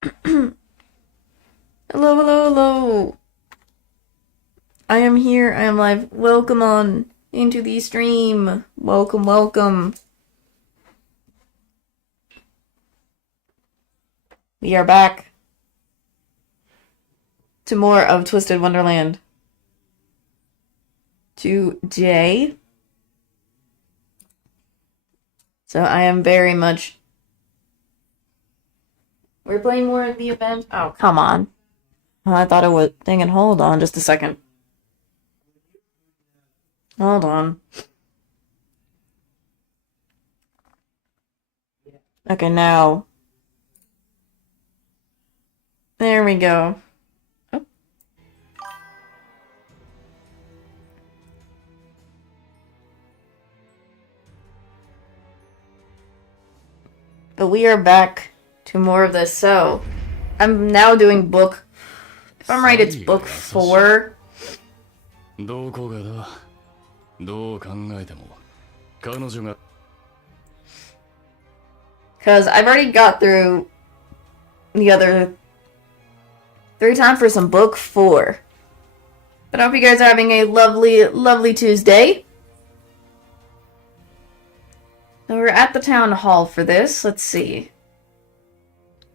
Hello, hello, hello. I am here. I am live. Welcome on into the stream. Welcome, welcome. We are back to more of Twisted Wonderland. Today. So I am very much... We're playing more of the event. Oh, come on. Oh, I thought it was... Dang it, hold on just a second. Hold on. Okay, now. There we go. Oh. But we are back to more of this. So, I'm now doing book... If I'm right, it's book 4. どこがだ。どう考えても彼女が Because I've already got through the other 3 times for some book 4. But I hope you guys are having a lovely, lovely Tuesday. So we're at the town hall for this. Let's see.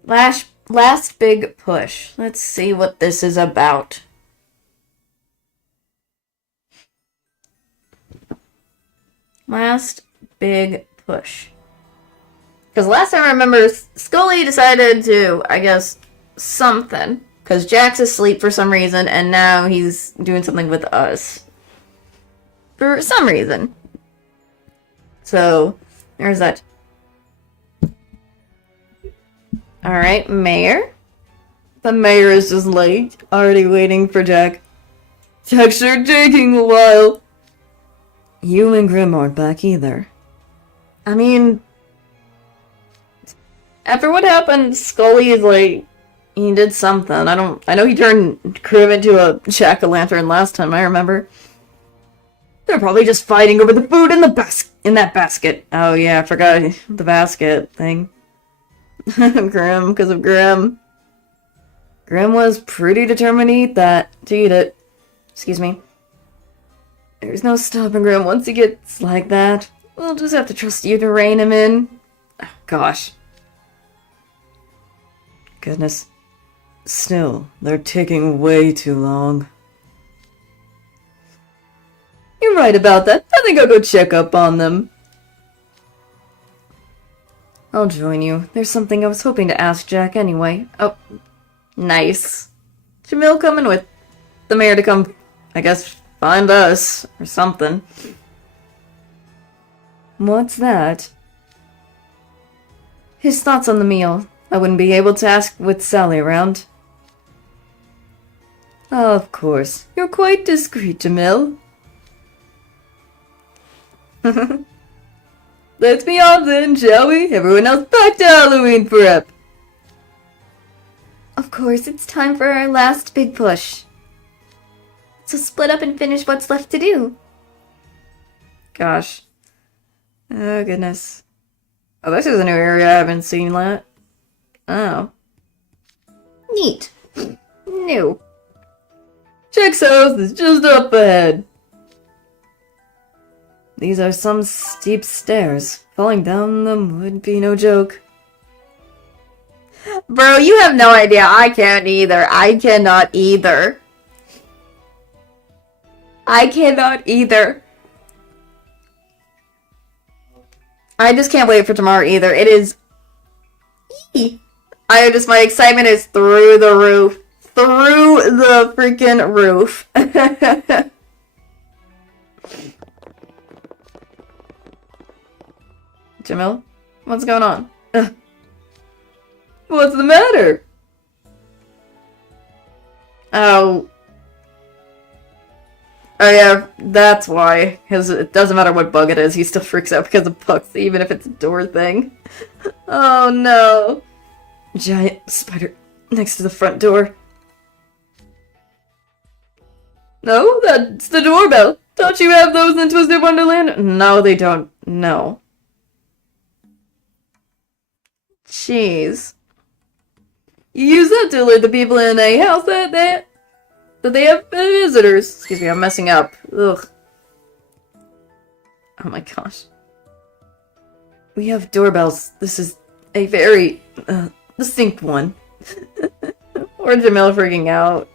Last big push. Let's see what this is about. Last big push. Because last time I remember, Scully decided to, I guess, something. Because Jack's asleep for some reason, and now he's doing something with us. For some reason. So, there's that. Alright, Mayor. The mayor is just late, already waiting for Jack. Jack's sure taking a while. You and Grim aren't back either. I mean... After what happened, Scully is like... He did something. I know he turned Grim into a jack-o'-lantern last time, I remember. They're probably just fighting over the food in that basket. Oh yeah, I forgot the basket thing. Grim, because of Grim. Grim was pretty determined to eat it. Excuse me. There's no stopping Grim once he gets like that. We'll just have to trust you to rein him in. Oh, gosh. Goodness. Still, they're taking way too long. You're right about that. I think I'll go check up on them. I'll join you. There's something I was hoping to ask Jack anyway. Oh, nice. Jamil coming with the mayor to come, I guess, find us, or something. What's that? His thoughts on the meal. I wouldn't be able to ask with Sally around. Of course. You're quite discreet, Jamil. Let's be off then, shall we? Everyone else back to Halloween prep. Of course, it's time for our last big push. So split up and finish what's left to do. Gosh. Oh, goodness. Oh, this is a new area I haven't seen yet. Oh. Neat. New. Jack's house is just up ahead. These are some steep stairs. Falling down them would be no joke. Bro, you have no idea. I can't either. I cannot either. I cannot either. I just can't wait for tomorrow either. It is... my excitement is through the roof. Through the freaking roof. Jamil? What's going on? Ugh. What's the matter? Oh. Oh yeah, that's why. Because it doesn't matter what bug it is, he still freaks out because of bugs, even if it's a door thing. Oh no. Giant spider next to the front door. No, that's the doorbell. Don't you have those in Twisted Wonderland? No, they don't. No. Jeez. You use that to alert the people in a house that they have visitors. Excuse me, I'm messing up. Ugh. Oh my gosh. We have doorbells. This is a very distinct one. Or Jamil freaking out.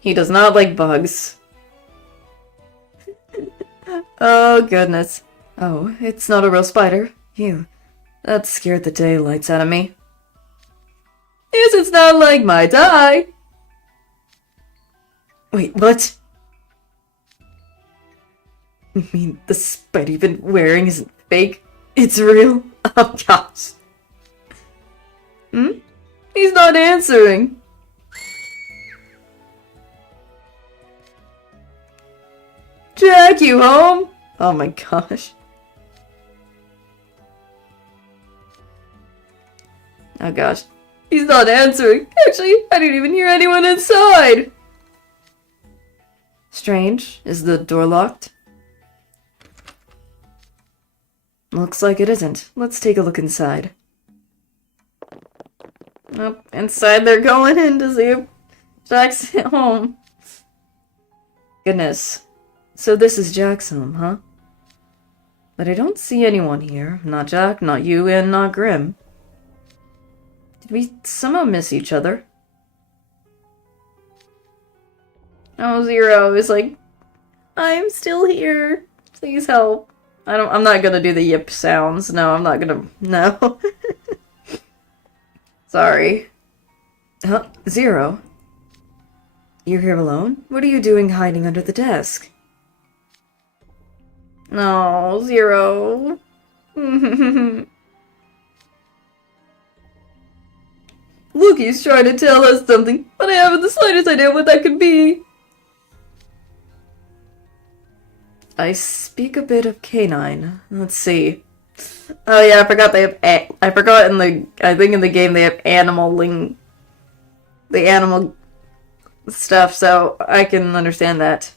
He does not like bugs. Oh goodness. Oh, it's not a real spider. Phew. That scared the daylights out of me. Yes, it's not like my tie. Wait, what? You mean the spider you've been wearing isn't fake? It's real? Oh gosh. Hmm? He's not answering. Jack, you home? Oh my gosh. Oh gosh. He's not answering. Actually, I didn't even hear anyone inside. Strange. Is the door locked? Looks like it isn't. Let's take a look inside. Nope. Inside they're going in to see if Jack's at home. Goodness. So this is Jack's home, huh? But I don't see anyone here. Not Jack, not you, and not Grim. Did we somehow miss each other? Oh, Zero is like, I'm still here. Please help. I'm not gonna do the yip sounds. No, I'm not gonna. No. Sorry. Huh? Zero? You're here alone? What are you doing hiding under the desk? No, Zero. Look, he's trying to tell us something, but I haven't the slightest idea what that could be. I speak a bit of canine. Let's see. Oh yeah, I forgot they have. I forgot in the. I think in the game they have the animal stuff, so I can understand that.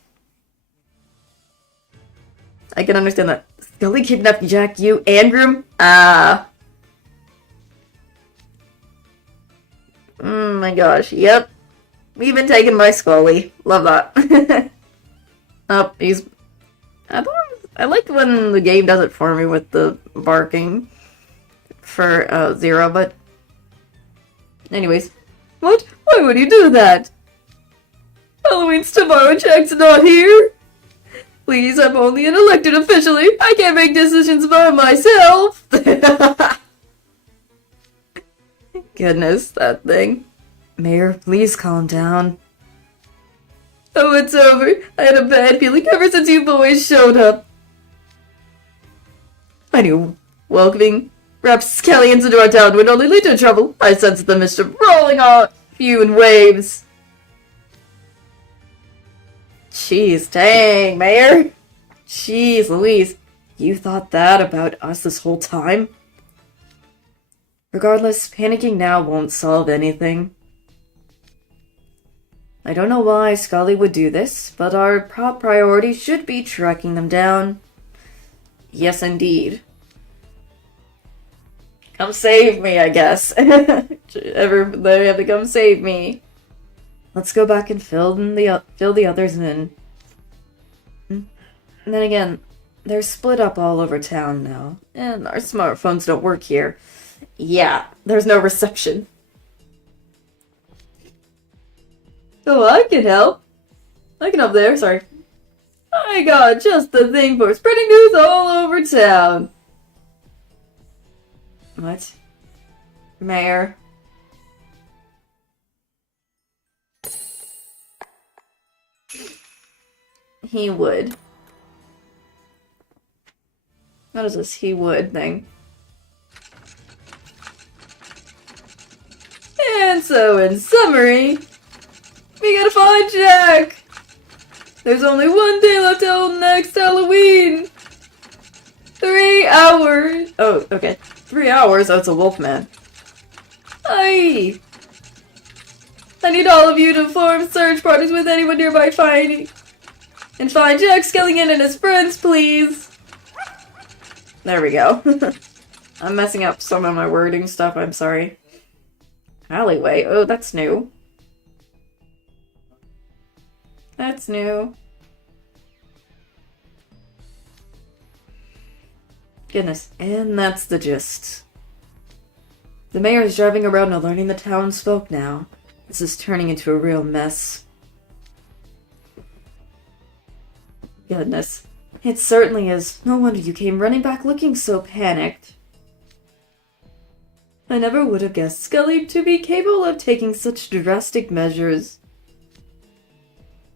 I can understand that. Scully kidnapped Jack, you, and Groom? Ah. My gosh, yep. We've been taken by Scully. Love that. Oh, he's... I like when the game does it for me with the barking for Zero, but... Anyways. What? Why would you do that? Halloween's tomorrow, Jack's not here? Please, I'm only an elected officially. I can't make decisions by myself. Goodness, that thing. Mayor, please calm down. Oh, it's over. I had a bad feeling ever since you boys showed up. I knew welcoming rapscallions into our town would only lead to trouble. I sensed the mischief rolling off you in waves. Jeez, dang, Mayor. Jeez, Louise. You thought that about us this whole time? Regardless, panicking now won't solve anything. I don't know why Scully would do this, but our top priority should be tracking them down. Yes, indeed. Come save me, I guess. They have to come save me. Let's go back and fill the others in. And then again, they're split up all over town now, and our smartphones don't work here. Yeah, there's no reception. Oh, I can help. I can help there, sorry. I got just the thing for spreading news all over town. What? Mayor? He would. What is this he would thing? And so, in summary, we gotta find Jack! There's only one day left till next Halloween! 3 hours! Oh, okay. 3 hours? Oh, it's a wolfman. I need all of you to form search parties with anyone nearby and find Jack Skellington and his friends, please! There we go. I'm messing up some of my wording stuff, I'm sorry. alleyway. Oh, that's new. That's new. Goodness, and that's the gist. The mayor is driving around and learning the townsfolk now. This is turning into a real mess. Goodness. It certainly is. No wonder you came running back looking so panicked. I never would have guessed Scully to be capable of taking such drastic measures.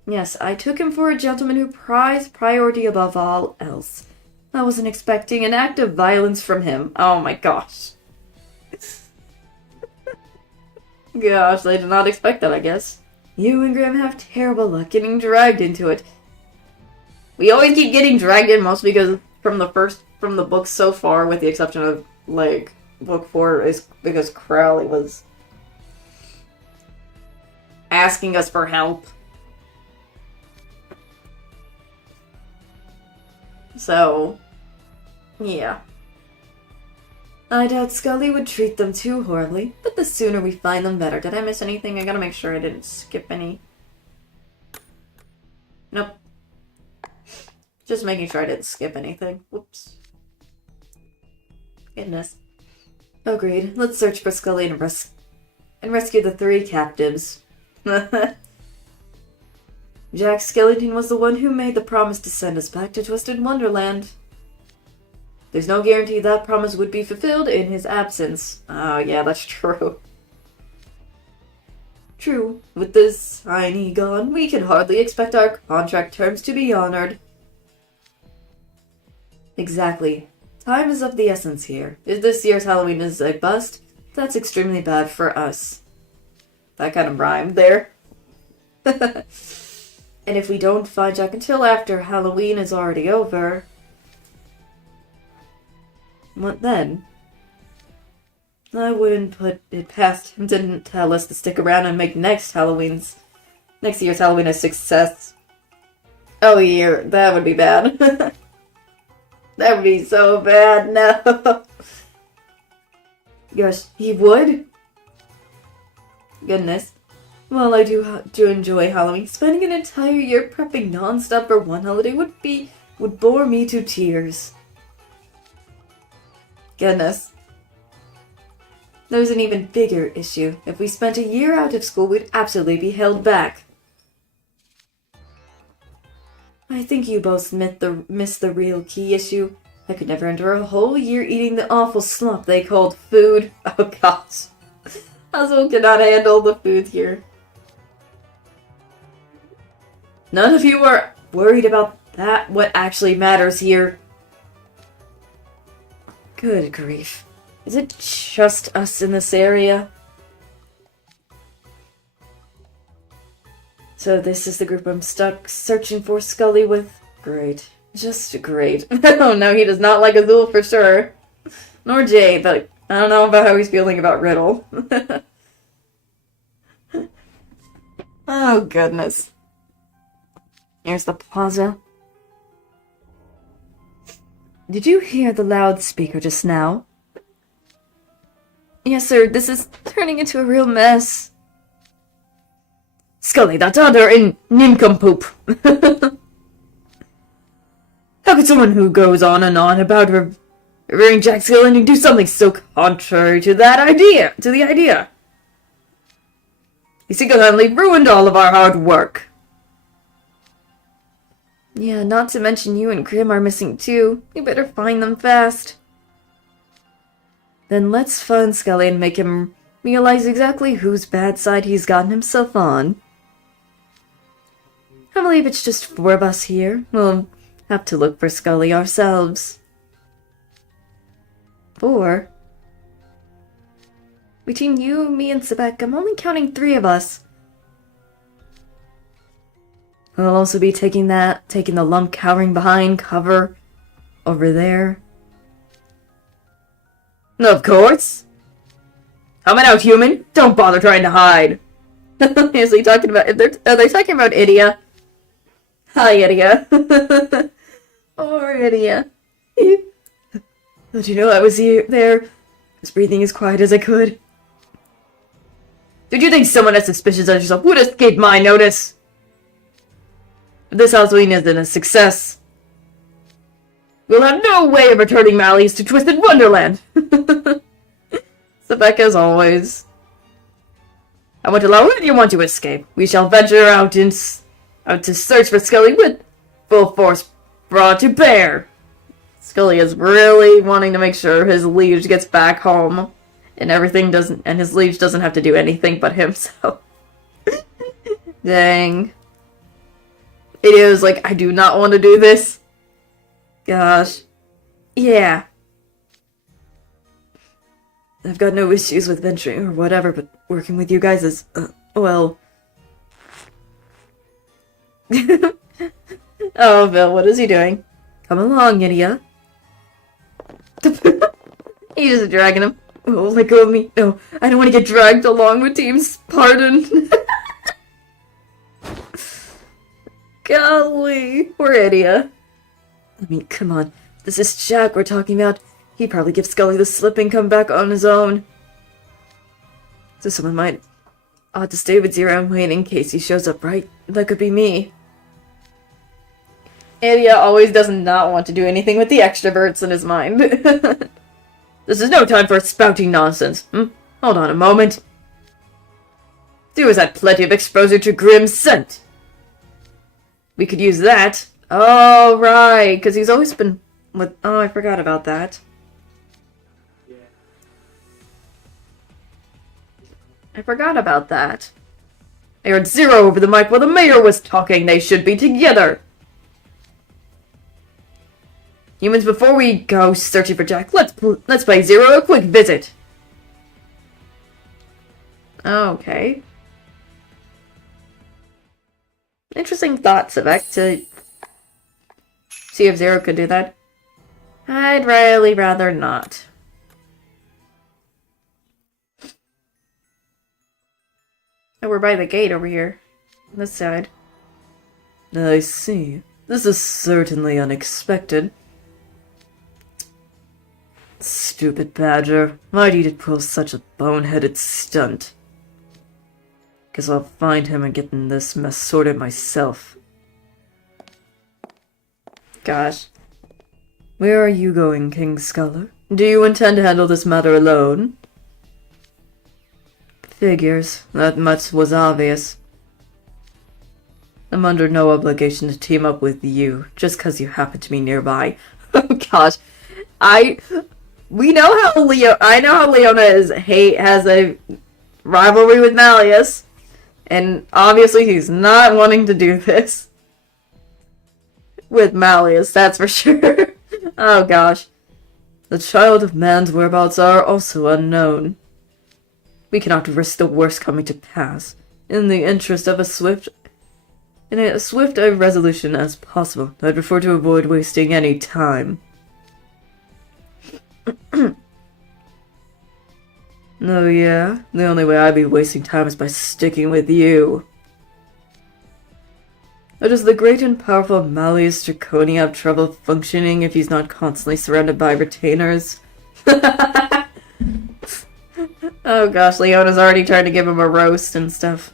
Yes, I took him for a gentleman who prized priority above all else. I wasn't expecting an act of violence from him. Oh my gosh. Gosh, I did not expect that, I guess. You and Graham have terrible luck getting dragged into it. We always keep getting dragged in, mostly because from the books so far, with the exception of, like, book 4, is because Crowley was asking us for help. So, yeah. I doubt Scully would treat them too horribly, but the sooner we find them better. Did I miss anything? I gotta make sure I didn't skip any. Nope. Just making sure I didn't skip anything. Whoops. Goodness. Agreed. Let's search for Scully and rescue the 3 captives. Jack Skellington was the one who made the promise to send us back to Twisted Wonderland. There's no guarantee that promise would be fulfilled in his absence. Oh, yeah, that's true. True. With this Heine gone, we can hardly expect our contract terms to be honored. Exactly. Time is of the essence here. If this year's Halloween is a bust, that's extremely bad for us. That kind of rhymed there. And if we don't find Jack until after Halloween is already over, what then? I wouldn't put it past him to tell us to stick around and make next year's Halloween a success. Oh, yeah, that would be bad. That would be so bad, no. Gosh, he would? Goodness. Well, I do enjoy Halloween. Spending an entire year prepping non-stop for one holiday would bore me to tears. Goodness. There's an even bigger issue. If we spent a year out of school, we'd absolutely be held back. I think you both missed the real key issue. I could never endure a whole year eating the awful slop they called food. Oh gosh. Oswald cannot handle the food here. None of you are worried about that, what actually matters here. Good grief. Is it just us in this area? So this is the group I'm stuck searching for Scully with? Great. Just great. Oh no, he does not like Azul for sure. Nor Jay, but I don't know about how he's feeling about Riddle. Oh goodness. Here's the plaza. Did you hear the loudspeaker just now? Yes, sir. This is turning into a real mess. Scully, that's utter in nincompoop. How could someone who goes on and on about revering Jack Skellington do something so contrary to the idea? He single-handedly ruined all of our hard work. Yeah, not to mention you and Grim are missing too. You better find them fast. Then let's find Scully and make him realize exactly whose bad side he's gotten himself on. I believe it's just 4 of us here. We'll have to look for Scully ourselves. 4? Between you, me, and Sebek, I'm only counting 3 of us. We'll also be taking the lump cowering behind cover over there. Of course. Coming out, human. Don't bother trying to hide. Is he talking about? Are they talking about Idia? Hi, Idia. Poor Idia. Don't you know I was there? I was breathing as quiet as I could. Did you think someone as suspicious as yourself would escape my notice? If this Halloween isn't a success, we'll have no way of returning Malleus to Twisted Wonderland! Sebek as always. I won't allow anyone to escape. We shall venture out to search for Scully with full force brought to bear. Scully is really wanting to make sure his liege gets back home, and his liege doesn't have to do anything but himself. Dang. It is like, I do not want to do this. Gosh. Yeah. I've got no issues with venturing or whatever, but working with you guys is, well... Oh, Bill, what is he doing? Come along, idiot. He's just dragging him. Oh, let go of me. No, I don't want to get dragged along with Team's pardon. Golly, poor idiot. I mean, come on. This is Jack we're talking about. He'd probably give Scully the slip and come back on his own. So someone might ought to stay with Zero and wait in case he shows up, right? That could be me. Idia always does not want to do anything with the extroverts in his mind. This is no time for spouting nonsense. Hold on a moment. Stu has had plenty of exposure to Grimm's scent. We could use that. Oh, right, because he's always been with... Oh, I forgot about that. I forgot about that. I heard Zero over the mic while the mayor was talking. They should be together. Humans, before we go searching for Jack, let's pay Zero a quick visit. Okay. Interesting thought, Sebek, to see if Zero could do that. I'd really rather not. Oh, we're by the gate over here. On this side. I see. This is certainly unexpected. Stupid Badger. Why did he pull such a boneheaded stunt? Guess I'll find him and get in this mess sorted myself. Gosh. Where are you going, King Scholar? Do you intend to handle this matter alone? Figures. That much was obvious. I'm under no obligation to team up with you, just because you happen to be nearby. Oh gosh. I know how Leona has a rivalry with Malleus, and obviously he's not wanting to do this with Malleus, that's for sure. Oh gosh. The child of man's whereabouts are also unknown. We cannot risk the worst coming to pass. In the interest of as swift a resolution as possible, I'd prefer to avoid wasting any time. Oh yeah? The only way I'd be wasting time is by sticking with you. How does the great and powerful Malleus Draconi have trouble functioning if he's not constantly surrounded by retainers? Oh gosh, Leona's already trying to give him a roast and stuff.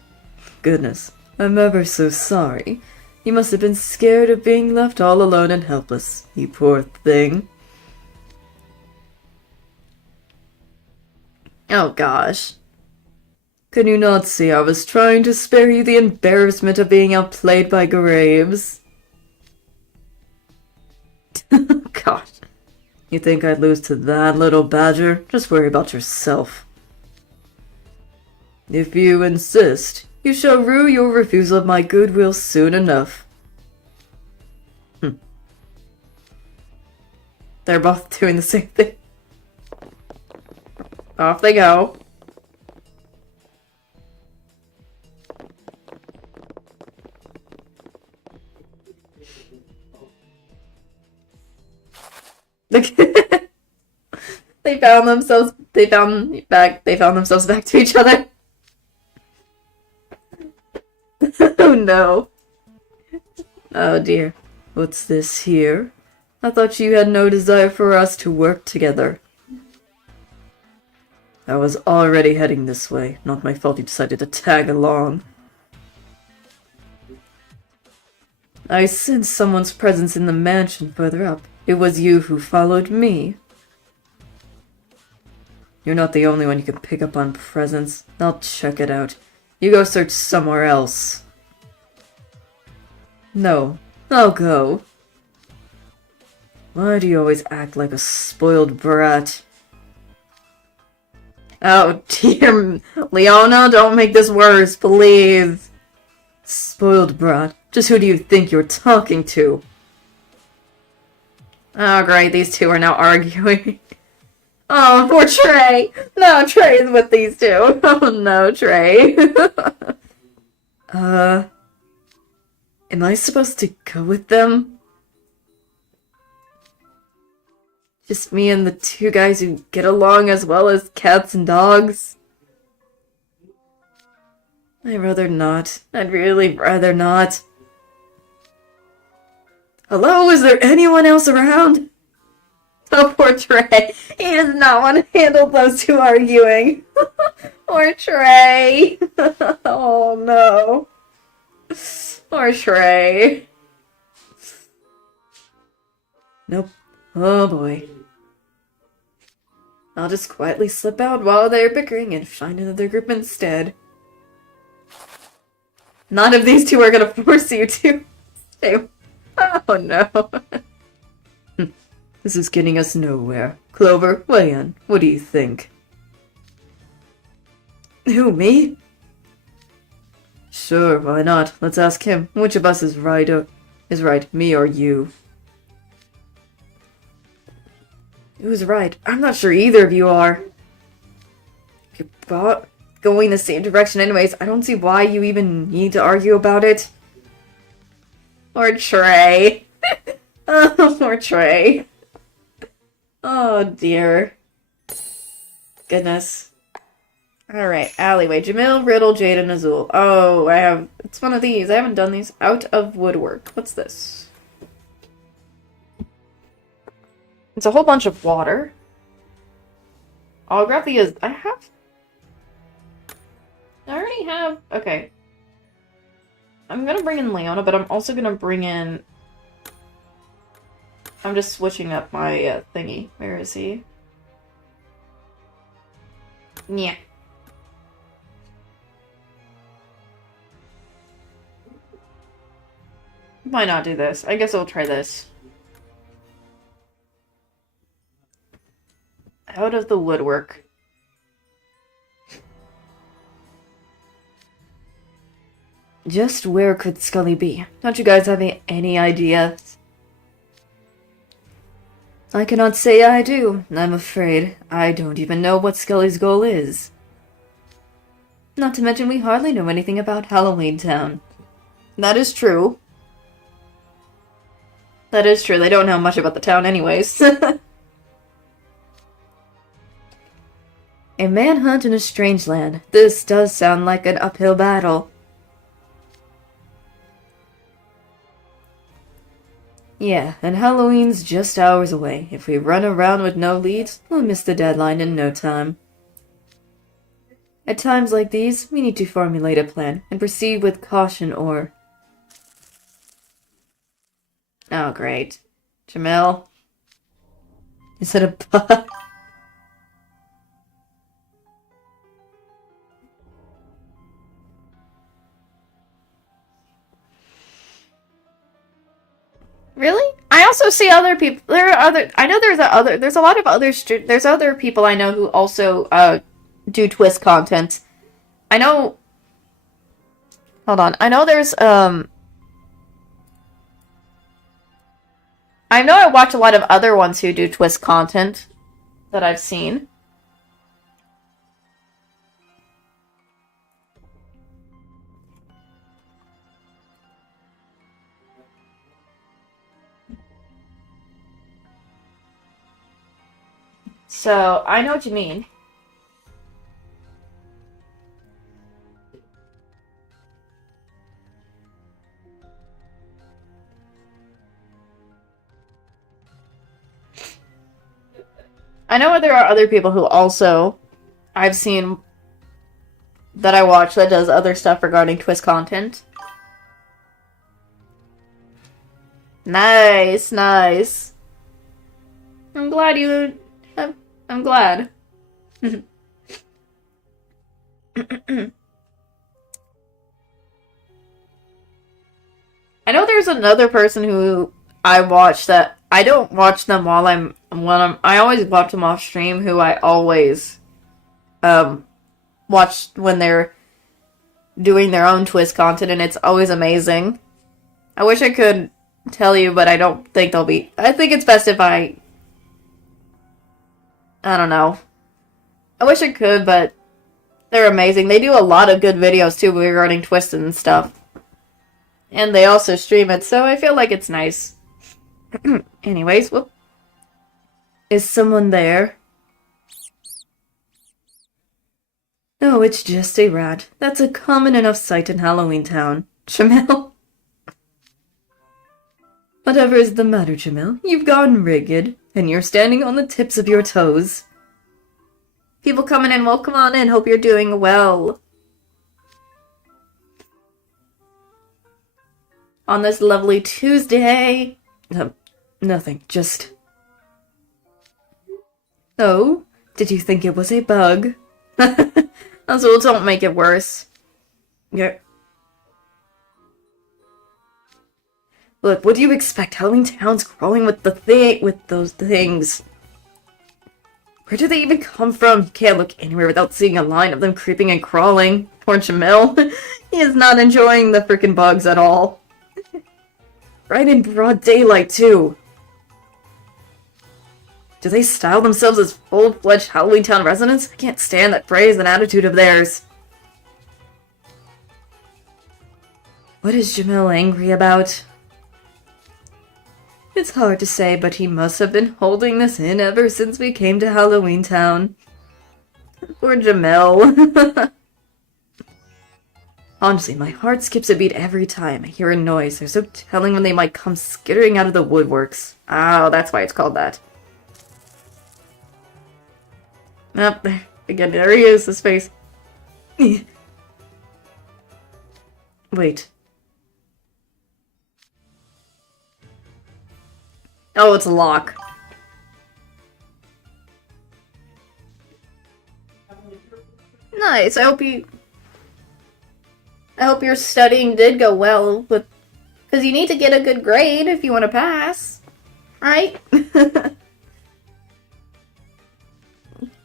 Goodness, I'm ever so sorry. You must have been scared of being left all alone and helpless, you poor thing. Oh gosh. Can you not see I was trying to spare you the embarrassment of being outplayed by Graves? Gosh. You think I'd lose to that little badger? Just worry about yourself. If you insist, you shall rue your refusal of my goodwill soon enough. They're both doing the same thing. Off they go. They found themselves back to each other. Oh no. Oh dear. What's this here? I thought you had no desire for us to work together. I was already heading this way. Not my fault you decided to tag along. I sensed someone's presence in the mansion further up. It was you who followed me. You're not the only one you can pick up on presence. I'll check it out. You go search somewhere else. No, I'll go. Why do you always act like a spoiled brat? Oh dear, Leona, don't make this worse, please. Spoiled brat? Just who do you think you're talking to? Oh great, these two are now arguing. Oh, poor Trey! No, Trey's with these two. Oh no, Trey. Am I supposed to go with them? Just me and the two guys who get along as well as cats and dogs? I'd rather not. I'd really rather not. Hello, is there anyone else around? Oh, poor Trey. He does not want to handle those two arguing. Poor Trey. Oh, no. Poor Trey. Nope. Oh, boy. I'll just quietly slip out while they're bickering and find another group instead. None of these two are gonna force you to stay. Oh, no. This is getting us nowhere. Clover, weigh in. What do you think? Who, me? Sure, why not? Let's ask him. Which of us is right, me or you? Who's right? I'm not sure either of you are. If you're going the same direction anyways, I don't see why you even need to argue about it. Or Trey. Oh, poor Trey. Oh, dear. Goodness. Alright, alleyway. Jamil, Riddle, Jade, and Azul. Oh, it's one of these. I haven't done these. Out of woodwork. What's this? It's a whole bunch of water. I'll grab the... I already have... Okay. I'm gonna bring in Leona, but I'm also gonna bring in... I'm just switching up my thingy. Where is he? Yeah. Why not do this? I guess I'll try this. Out of the woodwork. Just where could Scully be? Don't you guys have any idea? I cannot say I do. I'm afraid I don't even know what Scully's goal is. Not to mention we hardly know anything about Halloween Town. That is true. That is true. They don't know much about the town anyways. A manhunt in a strange land. This does sound like an uphill battle. Yeah, and Halloween's just hours away. If we run around with no leads, we'll miss the deadline in no time. At times like these, we need to formulate a plan and proceed with caution or... Oh, great. Jamil? Is it a bug? Really? I also see other people. There are other. I know there's a lot of other. There's other people I know who also do twist content. I know. Hold on. I know there's I know I watch a lot of other ones who do twist content that I've seen. So, I know what you mean. I know there are other people who also I've seen that I watch that does other stuff regarding twist content. Nice, nice. I'm glad you... I'm glad. I know there's another person who I watch that I don't watch them while I always watch them off stream, who I always watch when they're doing their own twist content, and it's always amazing. I wish I could tell you, but I don't think they'll be. I think it's best if I don't know. I wish I could, but they're amazing. They do a lot of good videos too regarding twists and stuff. And they also stream it, so I feel like it's nice. Anyways, whoop. Is someone there? No, it's just a rat. That's a common enough sight in Halloween Town. Jamil? Whatever is the matter, Jamil? You've gone rigged, and you're standing on the tips of your toes. People coming in, welcome on in. Hope you're doing well. On this lovely Tuesday. Nothing, just... Oh, did you think it was a bug? So don't make it worse. Yeah. Look, what do you expect? Halloween Town's crawling with those things. Where do they even come from? You can't look anywhere without seeing a line of them creeping and crawling. Poor Jamil. He is not enjoying the freaking bugs at all. Right in broad daylight, too. Do they style themselves as full-fledged Halloween Town residents? I can't stand that phrase and attitude of theirs. What is Jamil angry about? It's hard to say, but he must have been holding this in ever since we came to Halloween Town. Poor Jamil. Honestly, my heart skips a beat every time I hear a noise. They're so telling when they might come skittering out of the woodworks. Oh, that's why it's called that. Up there. Again, there he is, his face. Wait. Oh, it's a lock. Nice, I hope your studying did go well, but... Because you need to get a good grade if you want to pass. Right?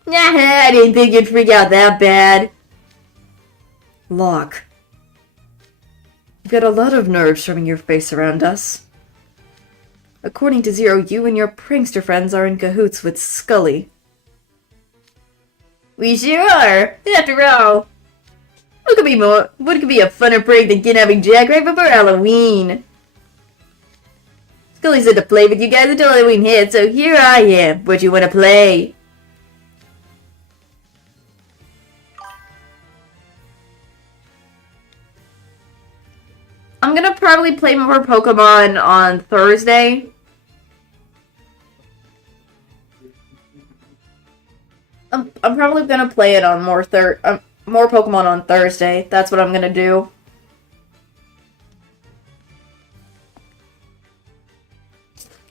Nah, I didn't think you'd freak out that bad. Lock. You've got a lot of nerve showing your face around us. According to Zero, you and your prankster friends are in cahoots with Scully. We sure are. After all, what could be a funner prank than kidnapping Jack right before Halloween? Scully said to play with you guys until Halloween hit, so here I am. What you want to play? I'm gonna probably play more Pokemon on Thursday. I'm probably gonna play it on more Pokemon on Thursday. That's what I'm gonna do.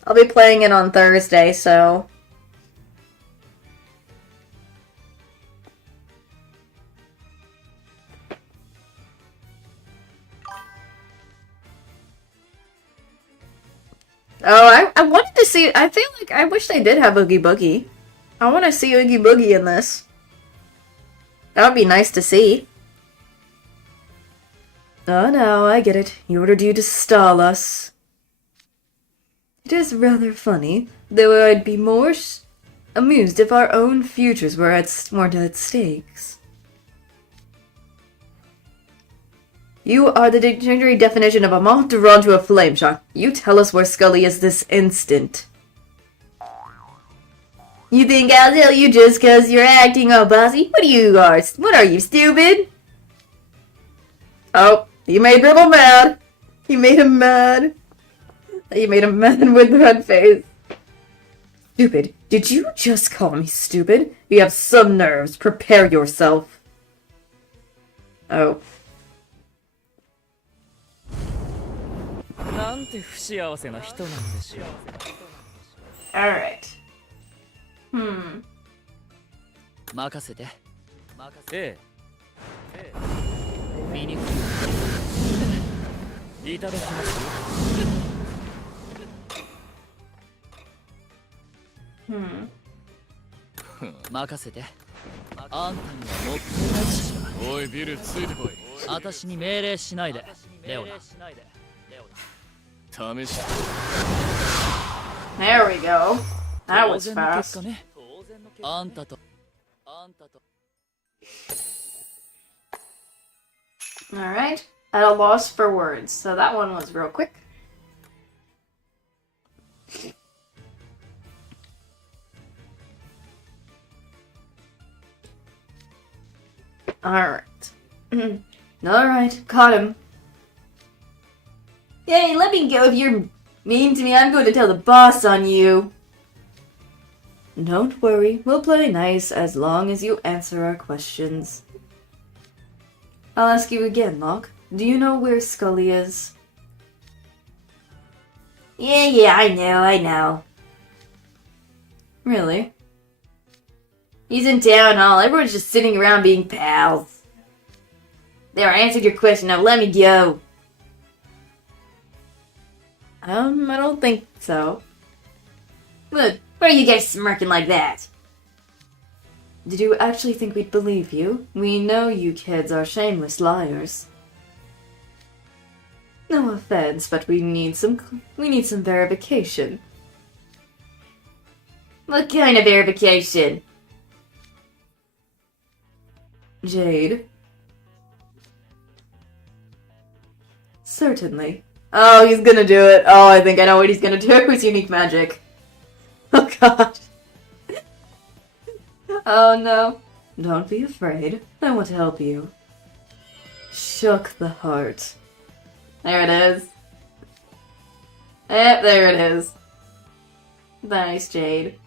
I'll be playing it on Thursday, so... Oh, I wanted to see... I feel like I wish they did have Oogie Boogie. I want to see Oogie Boogie in this. That would be nice to see. Oh no, I get it. He ordered you to stall us. It is rather funny, though I'd be more amused if our own futures weren't at stakes. You are the dictionary definition of a moth drawn to a flame shot. You tell us where Scully is this instant. You think I'll tell you just 'cause you're acting all bossy? What are you, stupid? Oh, you made Ribble mad. You made him mad. You made him mad with red face. Stupid. Did you just call me stupid? You have some nerves. Prepare yourself. Oh. Alright. 任せて。ええ。見にくい。いただきます。任せて。あんたにはもったいないし。おいビルついてこい。私に命令しないで。レオナ。試し There we go. That was fast. あんたと。Alright. At a loss for words. So that one was real quick. Alright. Alright, caught him. Hey, let me go if you're mean to me. I'm going to tell the boss on you. Don't worry, we'll play nice as long as you answer our questions. I'll ask you again, Locke. Do you know where Scully is? Yeah, I know. Really? He's in town hall. Everyone's just sitting around being pals. There, I answered your question. Now let me go. I don't think so. Look, why are you guys smirking like that? Did you actually think we'd believe you? We know you kids are shameless liars. No offense, but we need some verification. What kind of verification? Jade. Certainly. Oh, he's gonna do it. Oh, I think I know what he's gonna do with unique magic. Oh god. Oh no. Don't be afraid. I want to help you. Shook the heart. There it is. Yep, there it is. Nice, Jade.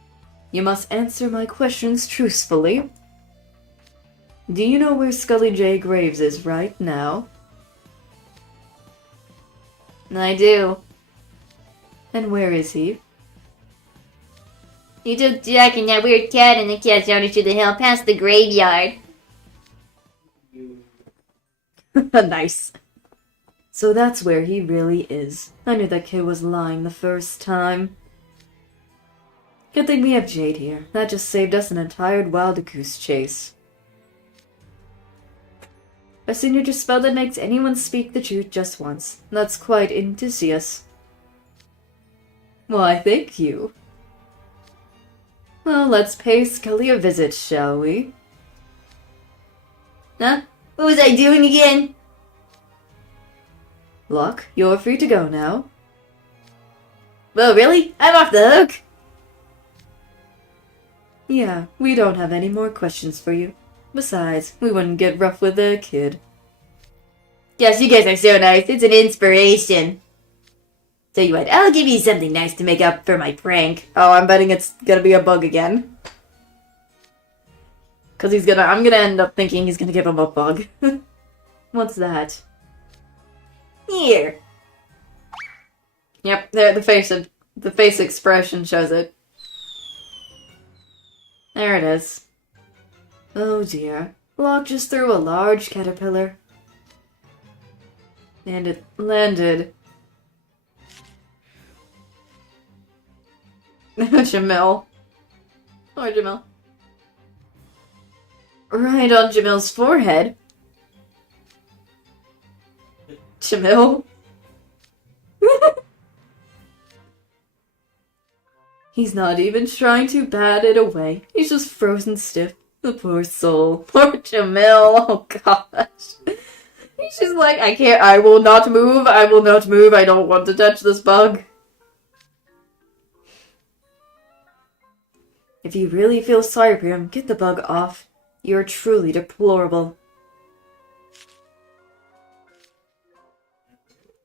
You must answer my questions truthfully. Do you know where Scully J. Graves is right now? I do. And where is he? He took Jack and that weird cat and the cat's out into the hill past the graveyard. Nice. So that's where he really is. I knew that kid was lying the first time. Good thing we have Jade here. That just saved us an entire wild goose chase. A signature spell that makes anyone speak the truth just once. That's quite insidious. Why, thank you. Well, let's pay Scully a visit, shall we? Huh? What was I doing again? Locke, you're free to go now. Well, really? I'm off the hook? Yeah, we don't have any more questions for you. Besides, we wouldn't get rough with a kid. Yes, you guys are so nice. It's an inspiration. Tell you what, I'll give you something nice to make up for my prank. Oh, I'm betting it's gonna be a bug again. Cause I'm gonna end up thinking he's gonna give him a bug. What's that? Here. Yep, there, the face expression shows it. There it is. Oh dear. Locke just threw a large caterpillar. And it landed. Jamil. Oh, Jamil. Right on Jamil's forehead. Jamil. He's not even trying to bat it away. He's just frozen stiff. The poor soul. Poor Jamil. Oh gosh. He's just like, I will not move. I will not move. I don't want to touch this bug. If you really feel sorry for him, get the bug off. You're truly deplorable.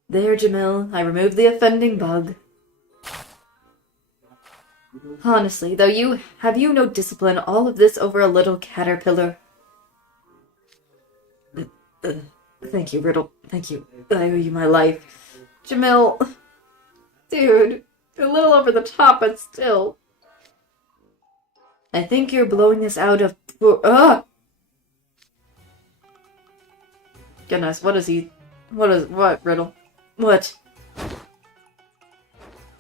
There, Jamil. I removed the offending bug. Honestly, though, have you no discipline, all of this over a little caterpillar? Thank you, Riddle. Thank you. I owe you my life. Jamil. Dude. A little over the top, but still. I think you're blowing this out of... Goodness, what is he... What, Riddle? What?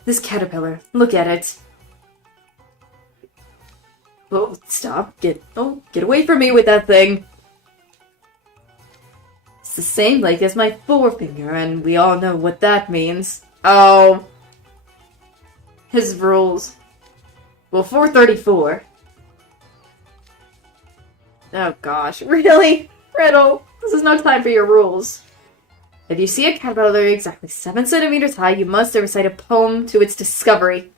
This caterpillar. Look at it. Oh, stop. Get away from me with that thing. It's the same leg as my forefinger, and we all know what that means. Oh. His rules. Well, 434. Oh gosh, really? Riddle, this is no time for your rules. If you see a caterpillar exactly 7 centimeters high, you must recite a poem to its discovery.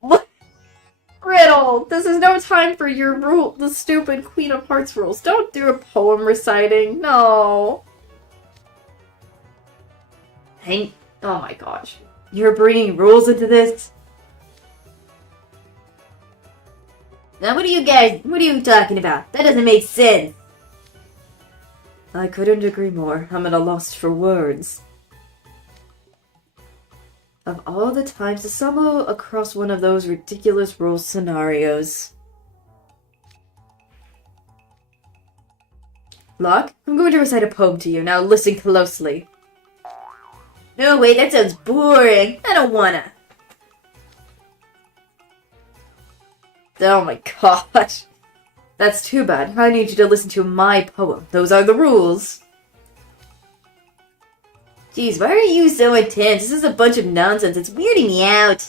What? Riddle, this is no time for your rule, the stupid Queen of Hearts rules. Don't do a poem reciting, no. Hank, oh my gosh. You're bringing rules into this? Now what are you talking about? That doesn't make sense. I couldn't agree more. I'm at a loss for words. Of all the times to stumble across one of those ridiculous rule scenarios. Locke, I'm going to recite a poem to you. Now listen closely. No, wait, that sounds boring. I don't wanna. Oh my gosh. That's too bad. I need you to listen to my poem. Those are the rules. Jeez, why are you so intense? This is a bunch of nonsense. It's weirding me out.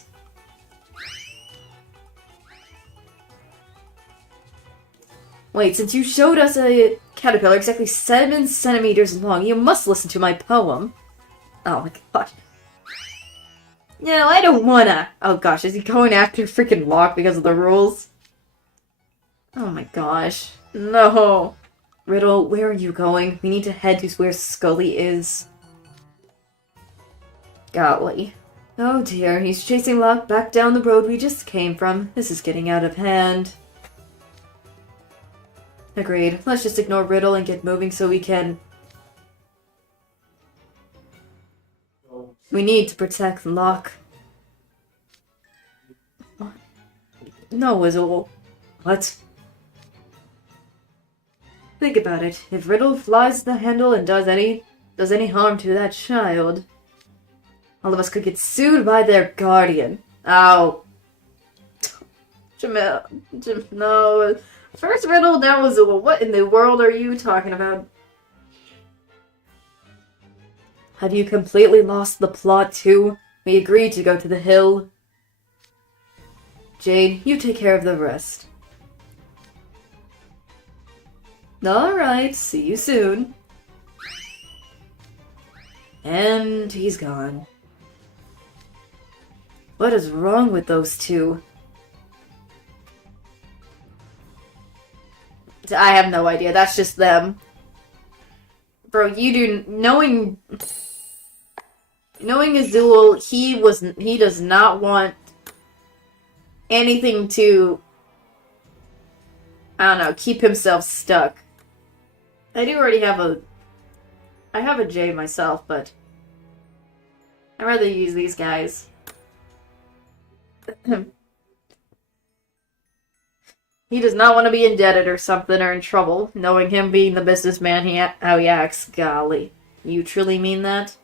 Wait, since you showed us a caterpillar exactly 7 centimeters long, you must listen to my poem. Oh my gosh. No, I don't wanna. Oh gosh, is he going after freaking Locke because of the rules? Oh my gosh. No. Riddle, where are you going? We need to head to where Scully is. Golly. Oh dear, he's chasing Locke back down the road we just came from. This is getting out of hand. Agreed. Let's just ignore Riddle and get moving so we can... We need to protect Locke. What? No, Azul. What? Think about it. If Riddle flies the handle and does any harm to that child, all of us could get sued by their guardian. Ow. Jamil. No. First Riddle, now Azul. What in the world are you talking about? Have you completely lost the plot too? We agreed to go to the hill. Jade, you take care of the rest. Alright, see you soon. And he's gone. What is wrong with those two? I have no idea, that's just them. Bro, you do... Knowing Azul, he does not want anything to, I don't know, keep himself stuck. I do already have I have a J myself, but I'd rather use these guys. He does not want to be indebted or something or in trouble, knowing him being the businessman how he acts. Golly. You truly mean that?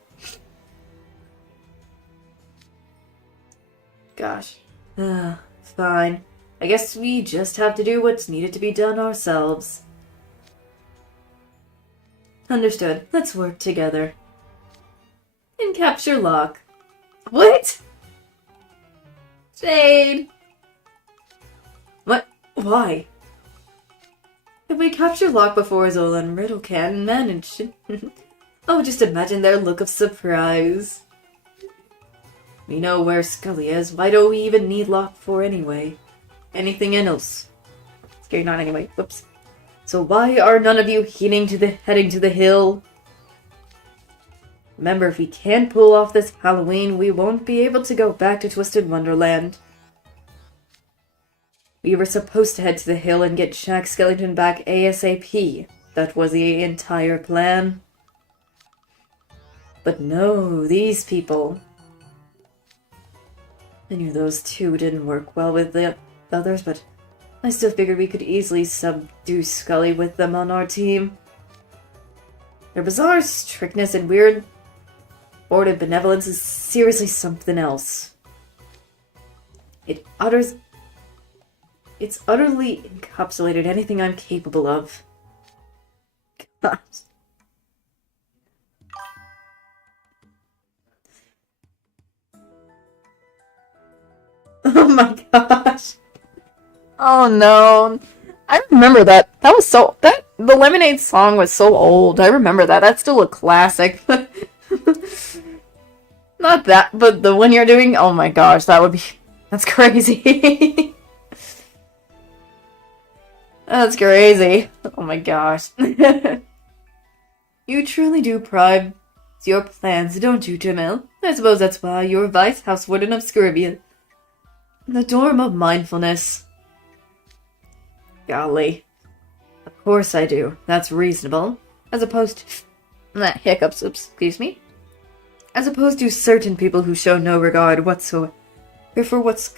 Gosh. Fine. I guess we just have to do what's needed to be done ourselves. Understood. Let's work together. And capture Locke. What? Jade! What? Why? If we capture Locke before Zola and Riddle can manage it... Oh, just imagine their look of surprise. We know where Scully is. Why do we even need Locke for anyway? Anything else? Scary not anyway. Whoops. So why are none of you heading to the hill? Remember, if we can't pull off this Halloween, we won't be able to go back to Twisted Wonderland. We were supposed to head to the hill and get Jack Skellington back ASAP. That was the entire plan. But no, these people... I knew those two didn't work well with the others, but I still figured we could easily subdue Scully with them on our team. Their bizarre strictness and weird abortive benevolence is seriously something else. It's utterly encapsulated anything I'm capable of. God. Oh my gosh. Oh no. I remember that. The Lemonade song was so old. I remember that. That's still a classic. Not that, but the one you're doing, oh my gosh, that's crazy. That's crazy. Oh my gosh. You truly do pride your plans, don't you, Jamil? I suppose that's why your Vice House wouldn't obscure you. The dorm of mindfulness. Golly. Of course I do. That's reasonable. As opposed to... hiccups, excuse me. As opposed to certain people who show no regard whatsoever for what's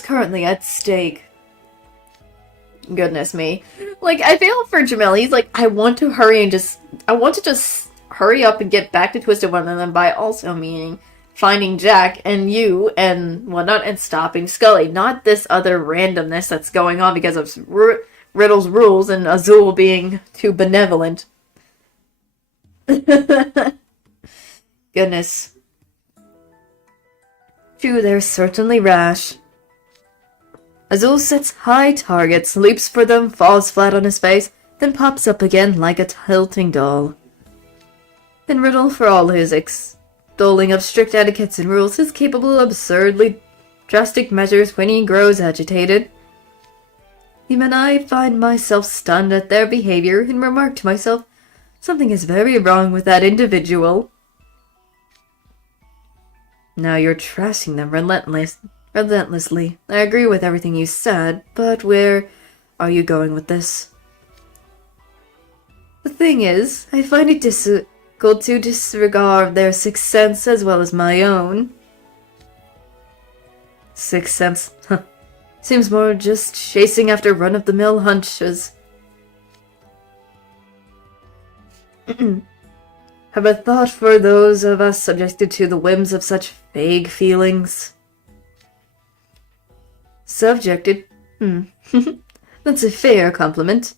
currently at stake. Goodness me. Like, I feel for Jamil. He's like, I want to just hurry up and get back to Twisted Wonderland by also meaning finding Jack and you and whatnot and stopping Scully. Not this other randomness that's going on because of Riddle's rules and Azul being too benevolent. Goodness. True, they're certainly rash. Azul sets high targets, leaps for them, falls flat on his face, then pops up again like a tilting doll. Then Riddle, for all his extolling of strict etiquettes and rules, is capable of absurdly drastic measures when he grows agitated. Even I find myself stunned at their behavior and remark to myself, something is very wrong with that individual. Now you're trashing them relentlessly. I agree with everything you said, but where are you going with this? The thing is, I find it difficult to disregard their sixth sense as well as my own. Sixth sense? Huh. Seems more just chasing after run-of-the-mill hunches. Have a thought for those of us subjected to the whims of such vague feelings? Subjected? That's a fair compliment.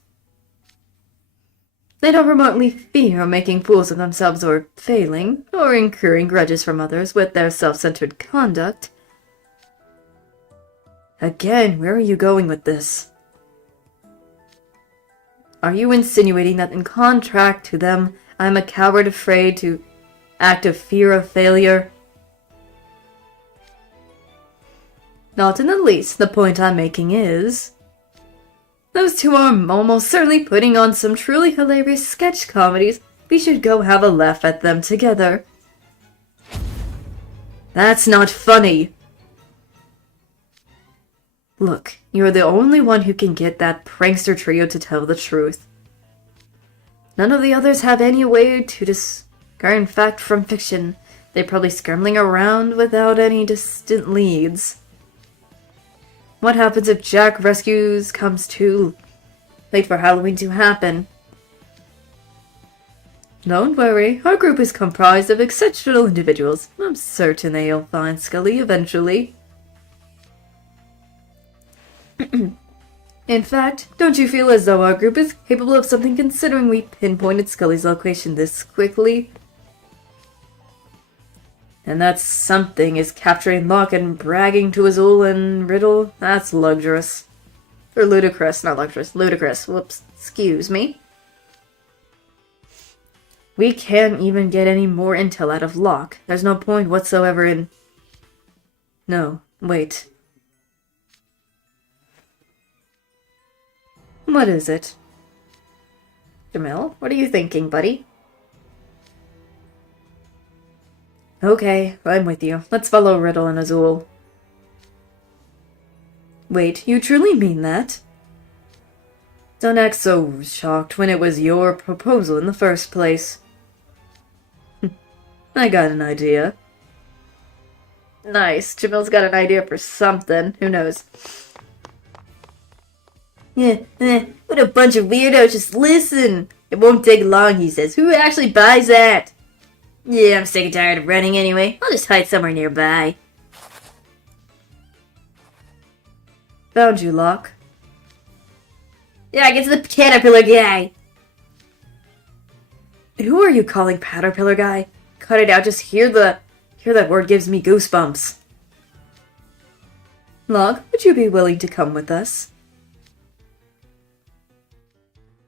They don't remotely fear making fools of themselves or failing, or incurring grudges from others with their self-centered conduct. Again, where are you going with this? Are you insinuating that in contrast to them, I am a coward afraid to act of fear of failure? Not in the least. The point I'm making is... those two are almost certainly putting on some truly hilarious sketch comedies. We should go have a laugh at them together. That's not funny. Look, you're the only one who can get that prankster trio to tell the truth. None of the others have any way to discern fact from fiction. They're probably scrambling around without any distant leads. What happens if Jack rescues comes too late for Halloween to happen? Don't worry, our group is comprised of exceptional individuals. I'm certain they'll find Scully eventually. In fact, don't you feel as though our group is capable of something considering we pinpointed Scully's location this quickly? And that something is capturing Locke and bragging to Azul and Riddle? That's luxurious. Or ludicrous, not luxurious. Ludicrous. Whoops. Excuse me. We can't even get any more intel out of Locke. There's no point whatsoever in... No, wait. What is it? Jamil, what are you thinking, buddy? Okay, I'm with you. Let's follow Riddle and Azul. Wait, you truly mean that? Don't act so shocked when it was your proposal in the first place. I got an idea. Nice. Jamil's got an idea for something. Who knows? Yeah, what a bunch of weirdos. Just listen. It won't take long, he says. Who actually buys that? Yeah, I'm sick and tired of running anyway. I'll just hide somewhere nearby. Found you, Locke. Yeah, get to the caterpillar guy. Who are you calling caterpillar guy? Cut it out. Just hear that word gives me goosebumps. Locke, would you be willing to come with us?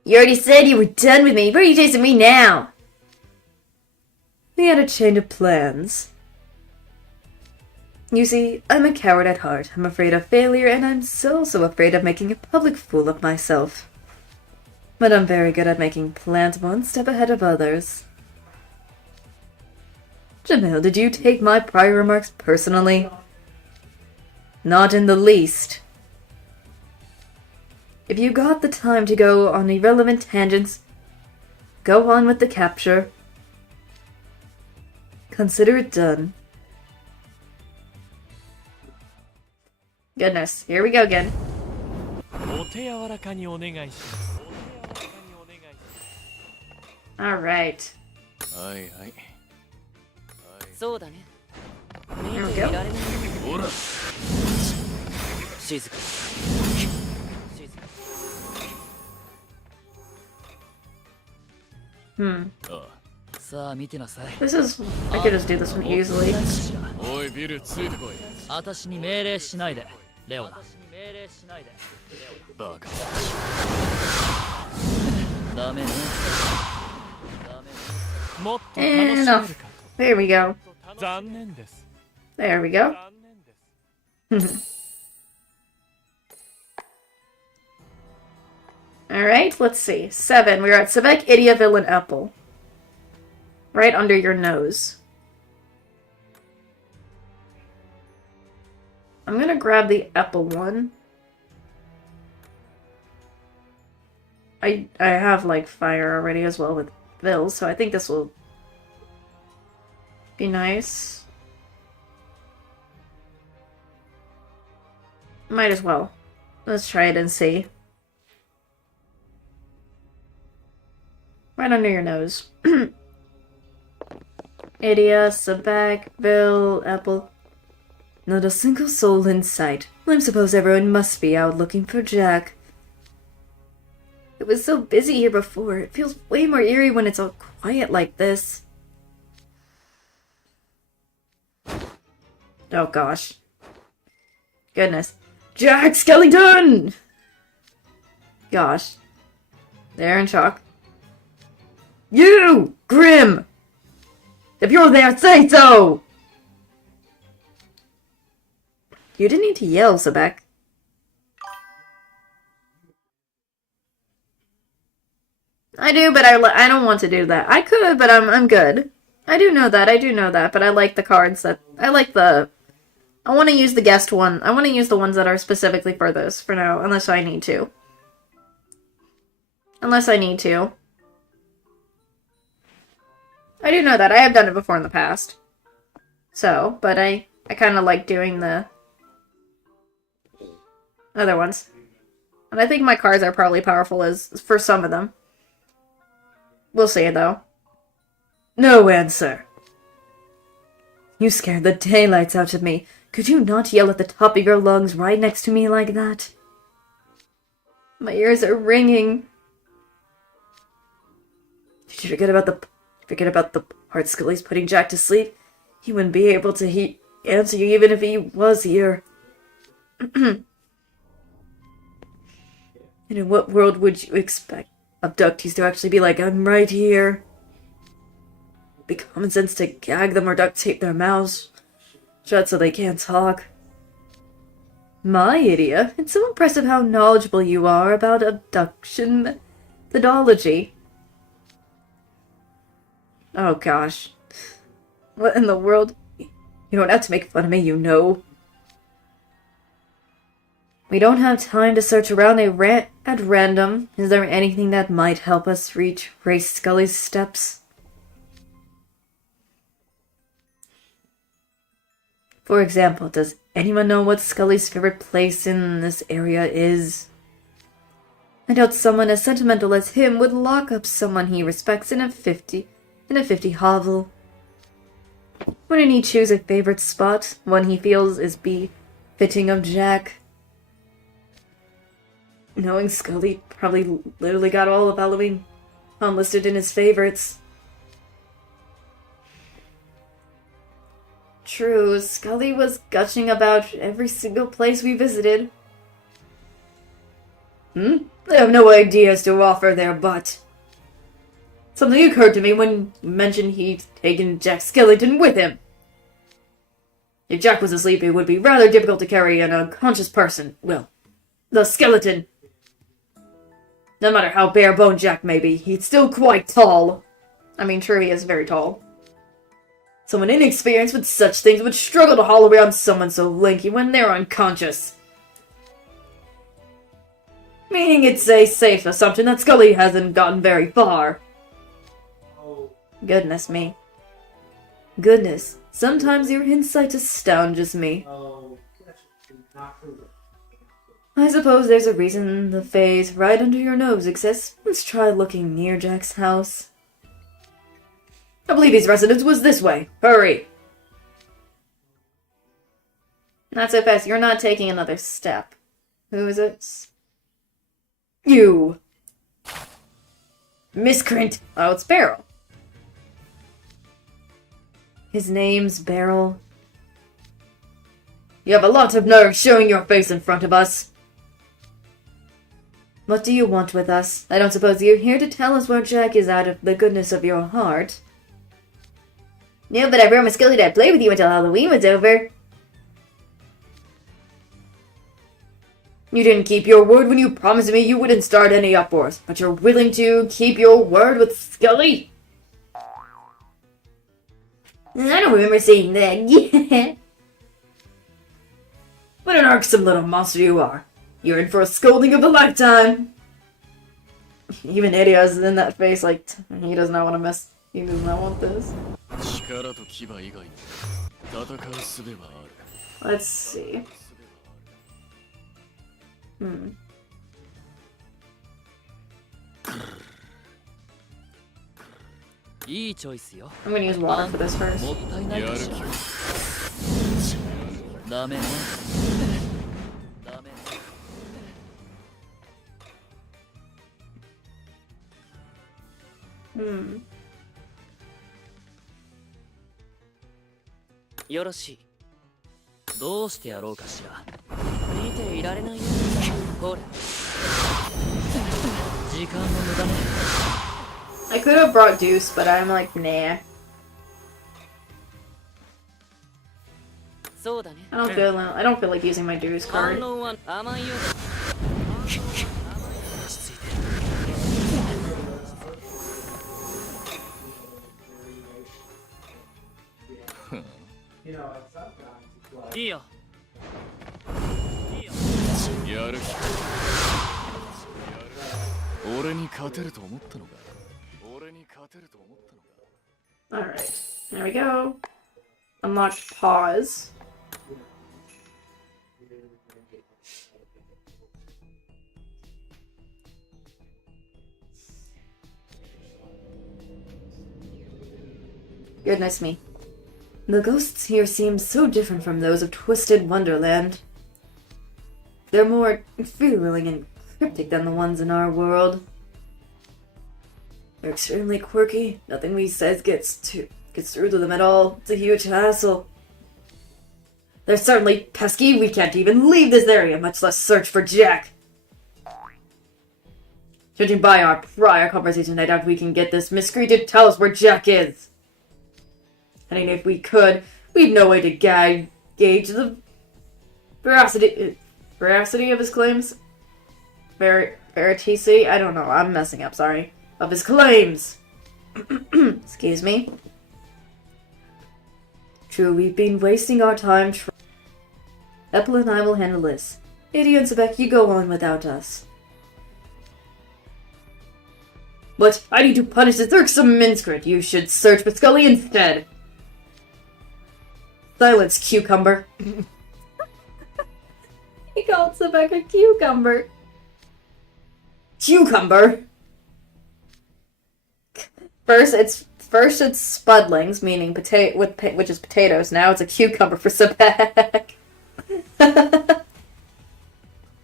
You already said you were done with me. What are you chasing me now? We had a chain of plans. You see, I'm a coward at heart. I'm afraid of failure, and I'm so afraid of making a public fool of myself. But I'm very good at making plans one step ahead of others. Jamil, did you take my prior remarks personally? Not in the least. If you got the time to go on irrelevant tangents, go on with the capture. Consider it done. Goodness, here we go again. Alright. There we go. This is... I could just do this one easily. おいビルついてこい私に命令しないでレオナバカダメね And off. There we go. 残念です There we go. 残念です Alright, let's see. 7. We're at Sebek, Idiaville, and Apple. Right under your nose. I'm gonna grab the Apple one. I have, like, fire already as well with Bill, so I think this will be nice. Might as well. Let's try it and see. Right under your nose. Idia, Sebek, Bill, Apple. Not a single soul in sight. I suppose everyone must be out looking for Jack. It was so busy here before. It feels way more eerie when it's all quiet like this. Oh gosh. Goodness. Jack Skellington! Gosh. They're in shock. You! Grim! If you're there, say so! You didn't need to yell, Sebek. I do, but I don't want to do that. I could, but I'm good. I do know that, but I like the cards that... I want to use the guest one. I want to use the ones that are specifically for this for now, unless I need to. I do know that. I have done it before in the past. So, but I kind of like doing the other ones. And I think my cards are probably powerful as for some of them. We'll see, though. No answer. You scared the daylights out of me. Could you not yell at the top of your lungs right next to me like that? My ears are ringing. Did you forget about the part Scully's putting Jack to sleep? He wouldn't be able to answer you even if he was here. And in what world would you expect abductees to actually be like, I'm right here? It'd be common sense to gag them or duct tape their mouths shut so they can't talk. My idiot, it's so impressive how knowledgeable you are about abduction methodology. Oh gosh. What in the world? You don't have to make fun of me, you know. We don't have time to search around at random. Is there anything that might help us retrace Scully's steps? For example, does anyone know what Scully's favorite place in this area is? I doubt someone as sentimental as him would lock up someone he respects in a 50 hovel. Wouldn't he choose a favorite spot, one he feels is befitting of Jack? Knowing Scully probably literally got all of Halloween listed in his favorites. True, Scully was gushing about every single place we visited. I have no ideas to offer there, but something occurred to me when you mentioned he'd taken Jack Skellington with him. If Jack was asleep, it would be rather difficult to carry an unconscious person. Well, the skeleton. No matter how bare-boned Jack may be, he's still quite tall. I mean, true, he is very tall. Someone inexperienced with such things would struggle to haul around someone so lanky when they're unconscious. Meaning it's a safe assumption that Scully hasn't gotten very far. Goodness me. Goodness, sometimes your insight astounds me. I suppose there's a reason the phase right under your nose exists. Let's try looking near Jack's house. I believe his residence was this way. Hurry! Not so fast. You're not taking another step. Who is it? You! Miscreant! Oh, it's Beryl. His name's Beryl. You have a lot of nerve showing your face in front of us. What do you want with us? I don't suppose you're here to tell us where Jack is out of the goodness of your heart. No, but I promised Scully that I'd play with you until Halloween was over. You didn't keep your word when you promised me you wouldn't start any uproars, but you're willing to keep your word with Scully? I don't remember saying that. What an irksome little monster you are. You're in for a scolding of a lifetime. Even Idiot is in that face like, he does not want to mess. He does not want this. Let's see. I'm gonna use water for this first. Yoroshi. どうしてやろうかしら。見ていられないよ。ほれ。時間の無駄ね。I could have brought Deuce, but I'm like, nah. そうだね。I don't feel like using my Deuce card. 反応は甘いよ。いいよ。やる気か。俺に勝てると思ったのか。俺に勝てると思ったのか。 Alright, there we go. Unlock pause. Goodness me. The ghosts here seem so different from those of Twisted Wonderland. They're more feeling and cryptic than the ones in our world. They're extremely quirky. Nothing we says gets through to them at all. It's a huge hassle. They're certainly pesky. We can't even leave this area, much less search for Jack. Judging by our prior conversation, I doubt we can get this miscreant to tell us where Jack is. And if we could, we'd no way to gauge the veracity of his claims. Veracity? I don't know. I'm messing up. Sorry. Of his claims. Excuse me. True, we've been wasting our time. Epple and I will handle this. Idia and Sebek, you go on without us. But I need to punish this irksome miscreant. You should search for Scully instead. Silence, cucumber. He called Sebek a cucumber. Cucumber? First it's spudlings, meaning which is potatoes. Now it's a cucumber for Sebek.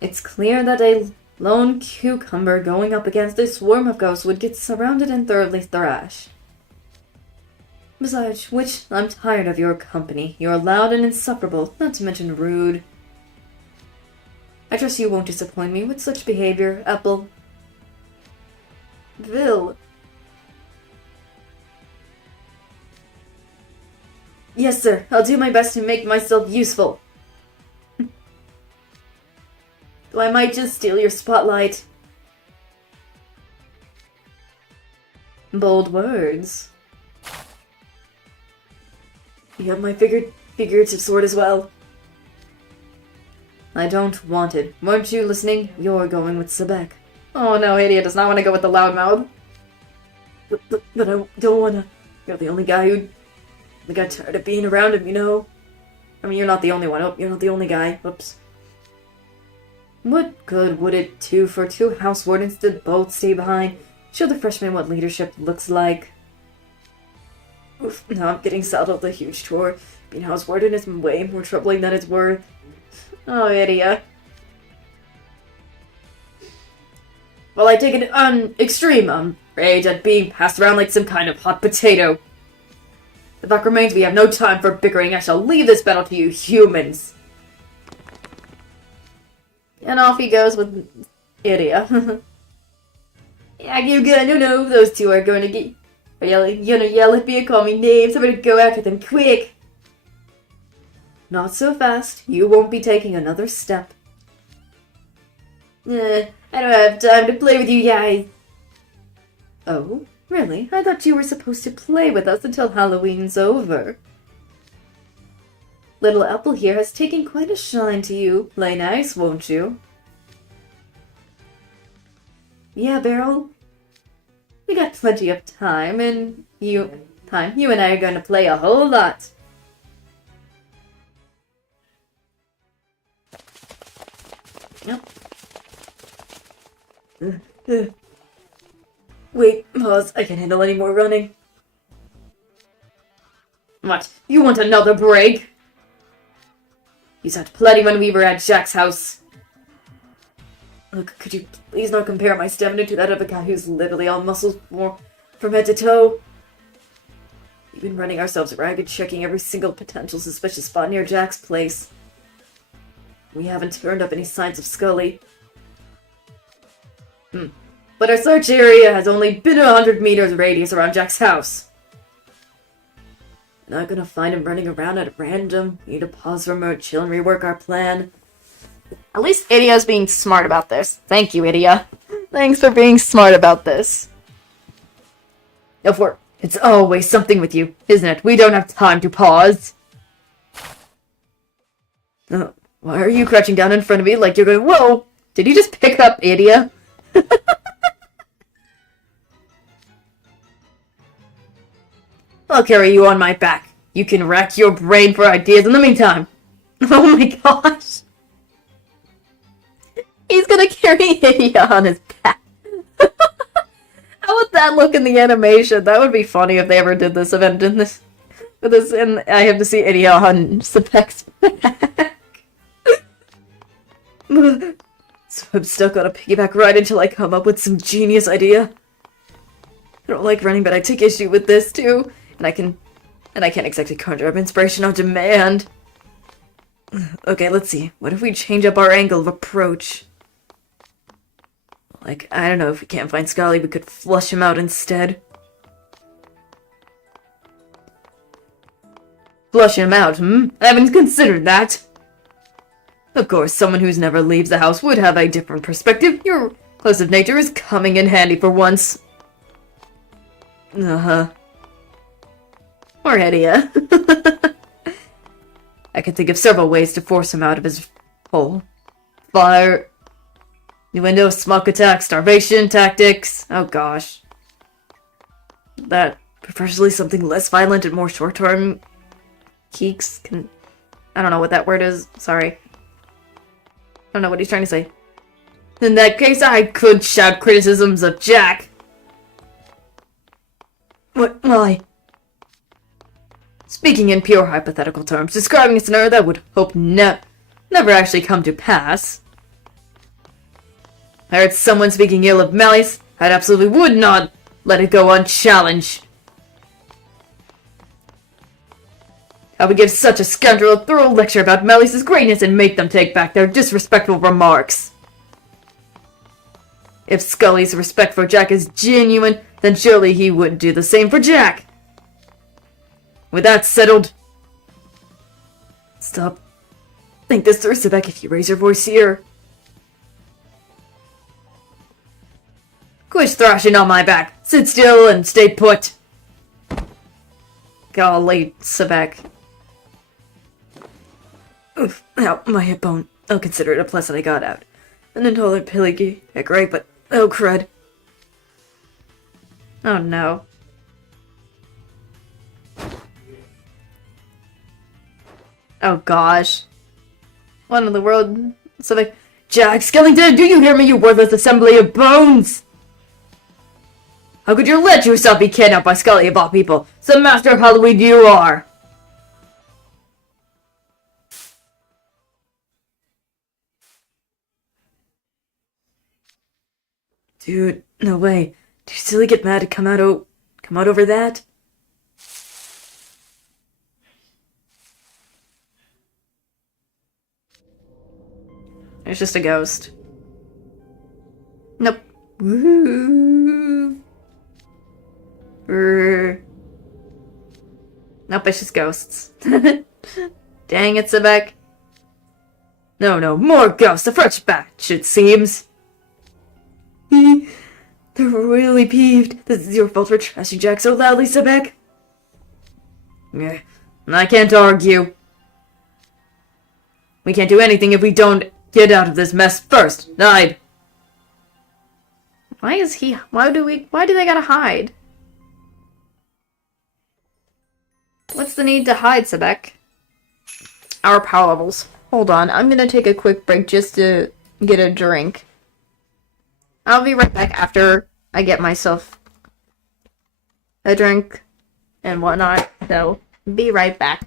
It's clear that a lone cucumber going up against a swarm of ghosts would get surrounded and thoroughly thrashed. Besides which, I'm tired of your company. You're loud and insufferable, not to mention rude. I trust you won't disappoint me with such behavior, Apple. Vil. Yes, sir. I'll do my best to make myself useful. Though I might just steal your spotlight. Bold words. You have my figurative sword as well. I don't want it. Weren't you listening? You're going with Sebek. Oh no, Idia does not want to go with the loudmouth. But I don't want to. You're the only guy who... I got tired of being around him, you know? I mean, you're not the only one. Oh, you're not the only guy. Oops. What good would it do for two house wardens to both stay behind? Show the freshmen what leadership looks like. Oof, now I'm getting saddled with a huge chore. Being house warden is way more troubling than it's worth. Oh, Idia. Well, I take an extreme rage at being passed around like some kind of hot potato. The fact remains we have no time for bickering. I shall leave this battle to you humans. And off he goes with Idia. Yeah, you gonna know those two are gonna get... Gonna yell at me and call me names. I'm gonna go after them quick. Not so fast. You won't be taking another step. I don't have time to play with you guys. Oh, really? I thought you were supposed to play with us until Halloween's over. Little Apple here has taken quite a shine to you. Play nice, won't you? Yeah, Beryl. We got plenty of time, and you and I are going to play a whole lot. Yep. Wait, pause. I can't handle any more running. What? You want another break? You had plenty when we were at Jack's house. Look, could you please not compare my stamina to that of a guy who's literally all muscles from head to toe? We've been running ourselves ragged, checking every single potential suspicious spot near Jack's place. We haven't turned up any signs of Scully. But our search area has only been 100 meters radius around Jack's house. Not gonna find him running around at random. We need to pause for a moment, chill, and rework our plan. At least Idia's being smart about this. Thank you, Idia. Thanks for being smart about this. No, for it's always something with you, isn't it? We don't have time to pause. Why are you crouching down in front of me like you're going, whoa! Did you just pick up Idia? I'll carry you on my back. You can rack your brain for ideas in the meantime. Oh my gosh. He's gonna carry Idia on his back. How would that look in the animation? That would be funny if they ever did this event in this. And I have to see Idia on Sebek's back. So I'm stuck on a piggyback ride until I come up with some genius idea. I don't like running, but I take issue with this too. And I can't exactly conjure up inspiration on demand. Okay, let's see. What if we change up our angle of approach? Like, I don't know, if we can't find Scully, we could flush him out instead. Flush him out, I haven't considered that. Of course, someone who's never leaves the house would have a different perspective. Your close nature is coming in handy for once. Uh-huh. Or Idia. I could think of several ways to force him out of his hole. fire, the window, smoke attack, starvation tactics. Oh gosh. That preferably something less violent and more short-term keeks can. I don't know what that word is. Sorry. I don't know what he's trying to say. In that case, I could shout criticisms of Jack. What? Why? Speaking in pure hypothetical terms, describing a scenario that would hope never actually come to pass. I heard someone speaking ill of Malleus. I absolutely would not let it go unchallenged. I would give such a scoundrel a thorough lecture about Malleus' greatness and make them take back their disrespectful remarks. If Scully's respect for Jack is genuine, then surely he would do the same for Jack. With that settled... Stop. Think this through, Sebek, if you raise your voice here. Quit thrashing on my back. Sit still and stay put. Golly, Sebek. Oof, ow, my hip bone. I'll consider it a plus that I got out. An intolerant pilly heck right, but oh crud. Oh no. Oh gosh. What in the world? Sebek. Jack Skellington, do you hear me, you worthless assembly of bones? How could you let yourself be kidnapped by Scully of all people? Some master of Halloween you are! Dude, no way. Do you still get mad to come out over that? It's just a ghost. Nope. Woohoo. Nope, it's just ghosts. Dang it, Sebek. No, more ghosts. A fresh batch, it seems. They're really peeved. This is your fault for trashing Jack so loudly, Sebek. Yeah, I can't argue. We can't do anything if we don't get out of this mess first. Hide. Why do they gotta hide? What's the need to hide, Sebek? Our power levels. Hold on, I'm gonna take a quick break just to get a drink. I'll be right back after I get myself a drink and whatnot. So, be right back.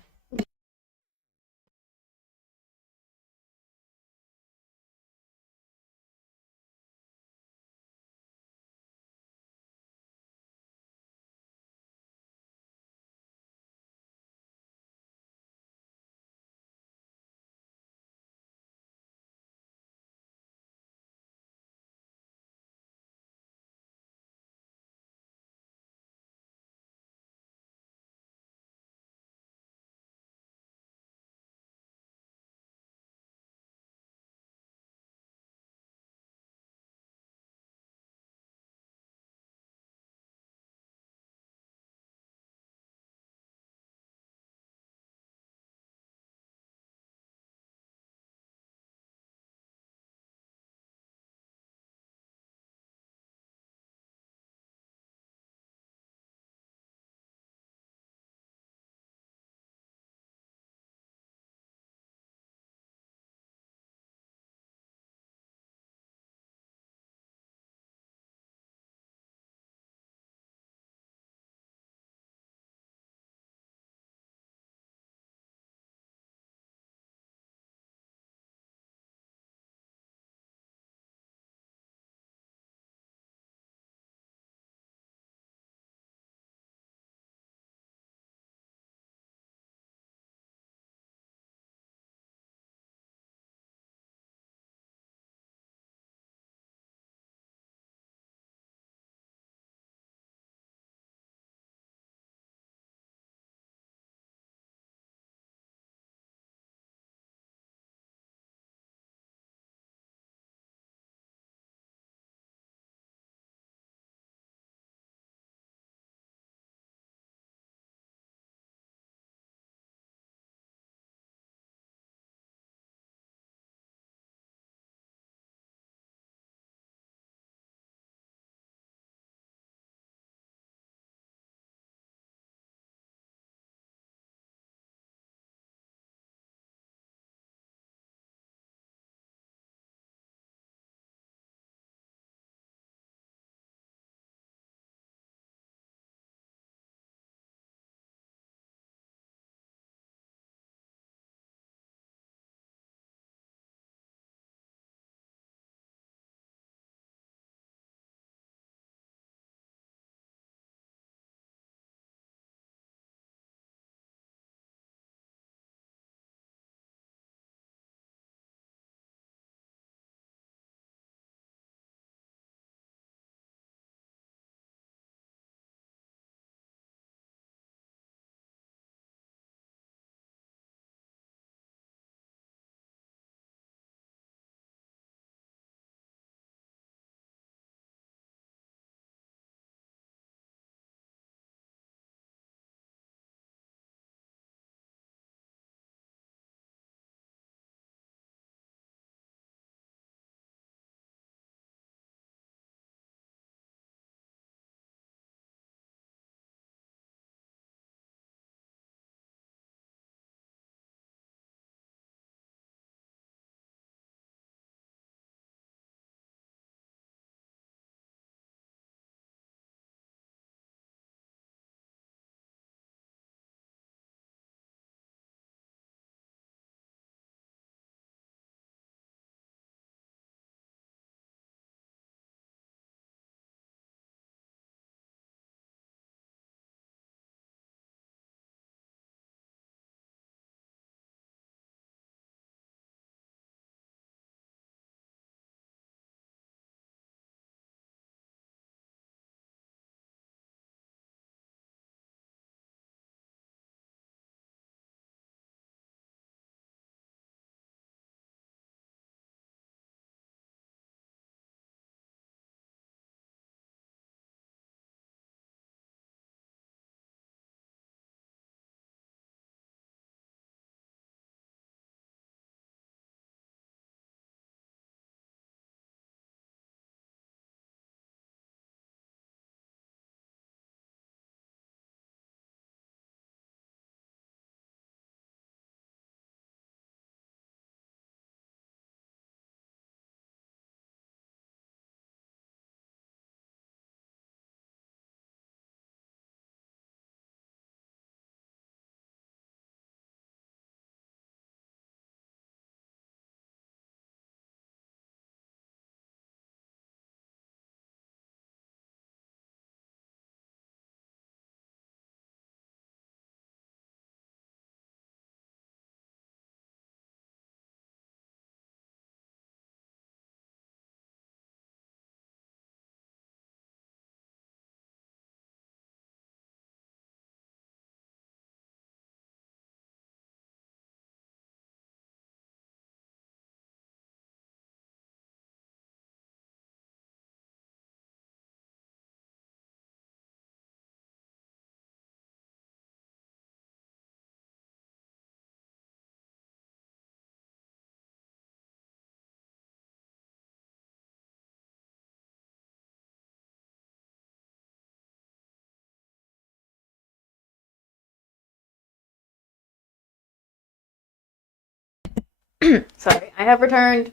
Sorry, I have returned.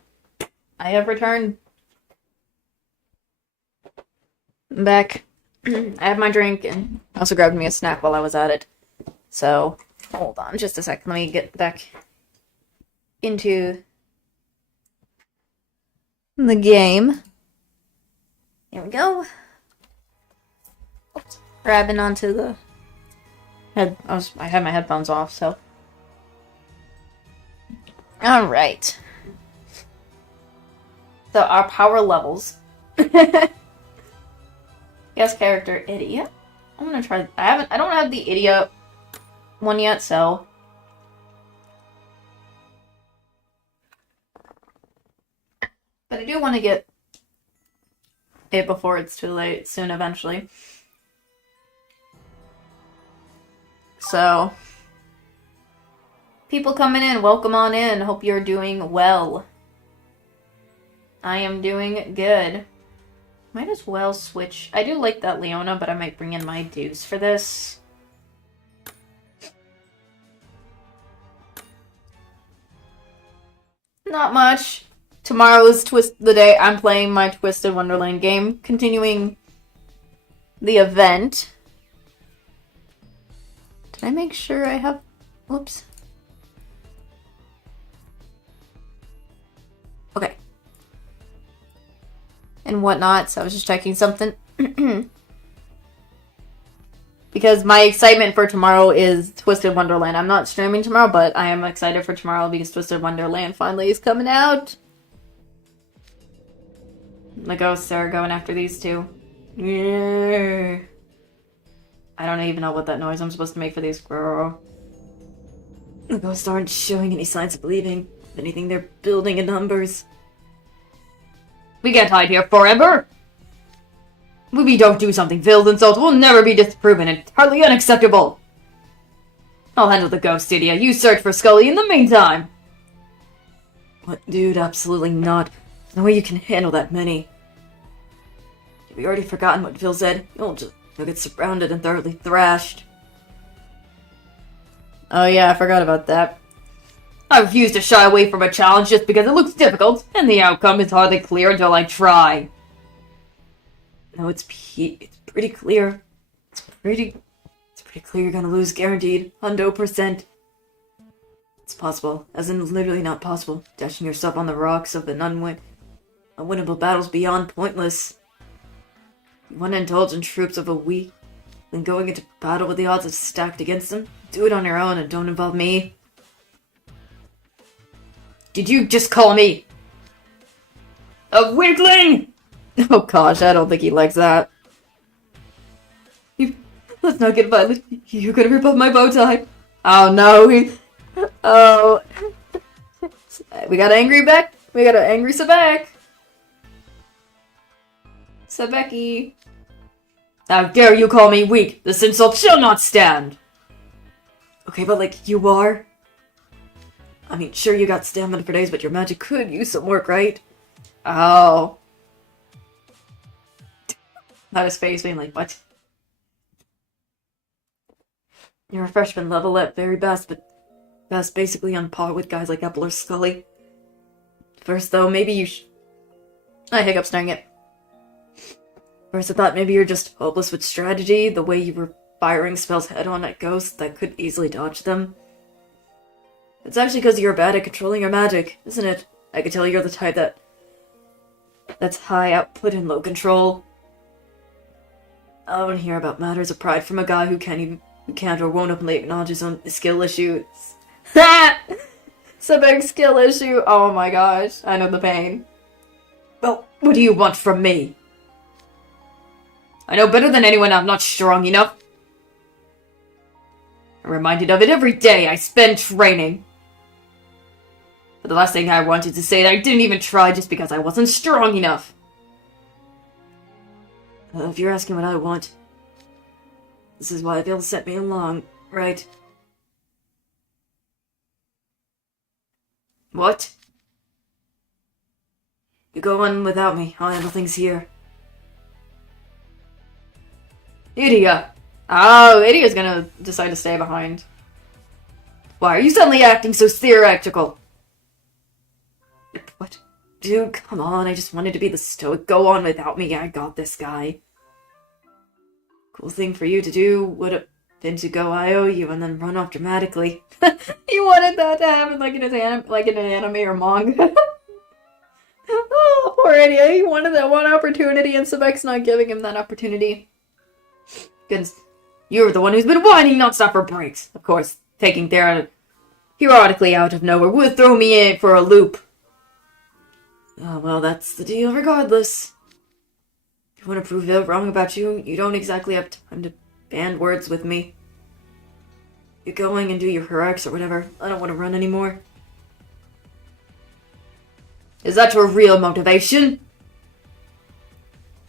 I have returned. I'm back. I have my drink and also grabbed me a snack while I was at it. So, hold on just a sec. Let me get back into the game. Here we go. Oops. Grabbing onto the head. I had my headphones off, so. Alright. So, our power levels. Yes, character, idiot. I'm gonna try. I don't have the idiot one yet, so. But I do want to get it before it's too late, soon, eventually. So. People coming in, welcome on in. Hope you're doing well. I am doing good. Might as well switch. I do like that Leona, but I might bring in my Deuce for this. Not much. Tomorrow is the day I'm playing my Twisted Wonderland game, continuing the event. Did I make sure I have... Whoops. Okay. And whatnot, so I was just checking something. Because my excitement for tomorrow is Twisted Wonderland. I'm not streaming tomorrow, but I am excited for tomorrow because Twisted Wonderland finally is coming out. The ghosts are going after these two. Yeah. I don't even know what that noise I'm supposed to make for these. Girl. The ghosts aren't showing any signs of leaving. If anything, they're building in numbers. We can't hide here forever! If we don't do something, Phil's insult will never be disproven and hardly unacceptable. I'll handle the ghost, idiot. You search for Scully in the meantime. What, dude? Absolutely not. There's no way you can handle that many. Have you already forgotten what Phil said? You'll get surrounded and thoroughly thrashed. Oh yeah, I forgot about that. I refuse to shy away from a challenge just because it looks difficult, and the outcome is hardly clear until I try. No, it's pretty clear. It's pretty clear you're gonna lose, guaranteed. 100%. It's possible, as in literally not possible. Dashing yourself on the rocks of an unwinnable battle's beyond pointless. You want to indulge in troops of a weak, then going into battle with the odds stacked against them? Do it on your own and don't involve me. Did you just call me a weakling? Oh gosh, I don't think he likes that. Let's not get violent. You're gonna rip off my bow tie. Oh no, oh. We got angry Beck. We got an angry Sebek. Sebeki. How dare you call me weak? This insult shall not stand. Okay, but like, you are? I mean, sure you got stamina for days, but your magic could use some work, right? Oh. Not his face being like, what? You're a freshman level at very best, but that's basically on par with guys like Apple or Scully. First, though, maybe you I hiccup staring it. First, I thought maybe you're just hopeless with strategy, the way you were firing spells head-on at ghosts that could easily dodge them. It's actually because you're bad at controlling your magic, isn't it? I could tell you're the type that's high output and low control. I don't want to hear about matters of pride from a guy who can't or won't openly acknowledge his own skill issues. It's a big skill issue. Oh my gosh, I know the pain. Well, what do you want from me? I know better than anyone I'm not strong enough. I'm reminded of it every day I spend training. But the last thing I wanted to say that I didn't even try just because I wasn't strong enough. If you're asking what I want, this is why they'll sent me along, right? What? You go on without me. I'll handle things here. Idia! Oh, Idia's gonna decide to stay behind. Why are you suddenly acting so theoretical? What? Dude, come on, I just wanted to be the stoic. Go on without me, I got this guy. Cool thing for you to do would have been to go IOU and then run off dramatically. He wanted that to happen like in an anime or manga. Oh, poor idiot. He wanted that one opportunity and Sebek's not giving him that opportunity. Goodness. You're the one who's been whining nonstop for breaks. Of course, taking Thera heroically out of nowhere would throw me in for a loop. Oh, well, that's the deal regardless. If you want to prove it wrong about you, you don't exactly have time to band words with me. You're going and do your heroics or whatever. I don't want to run anymore. Is that your real motivation?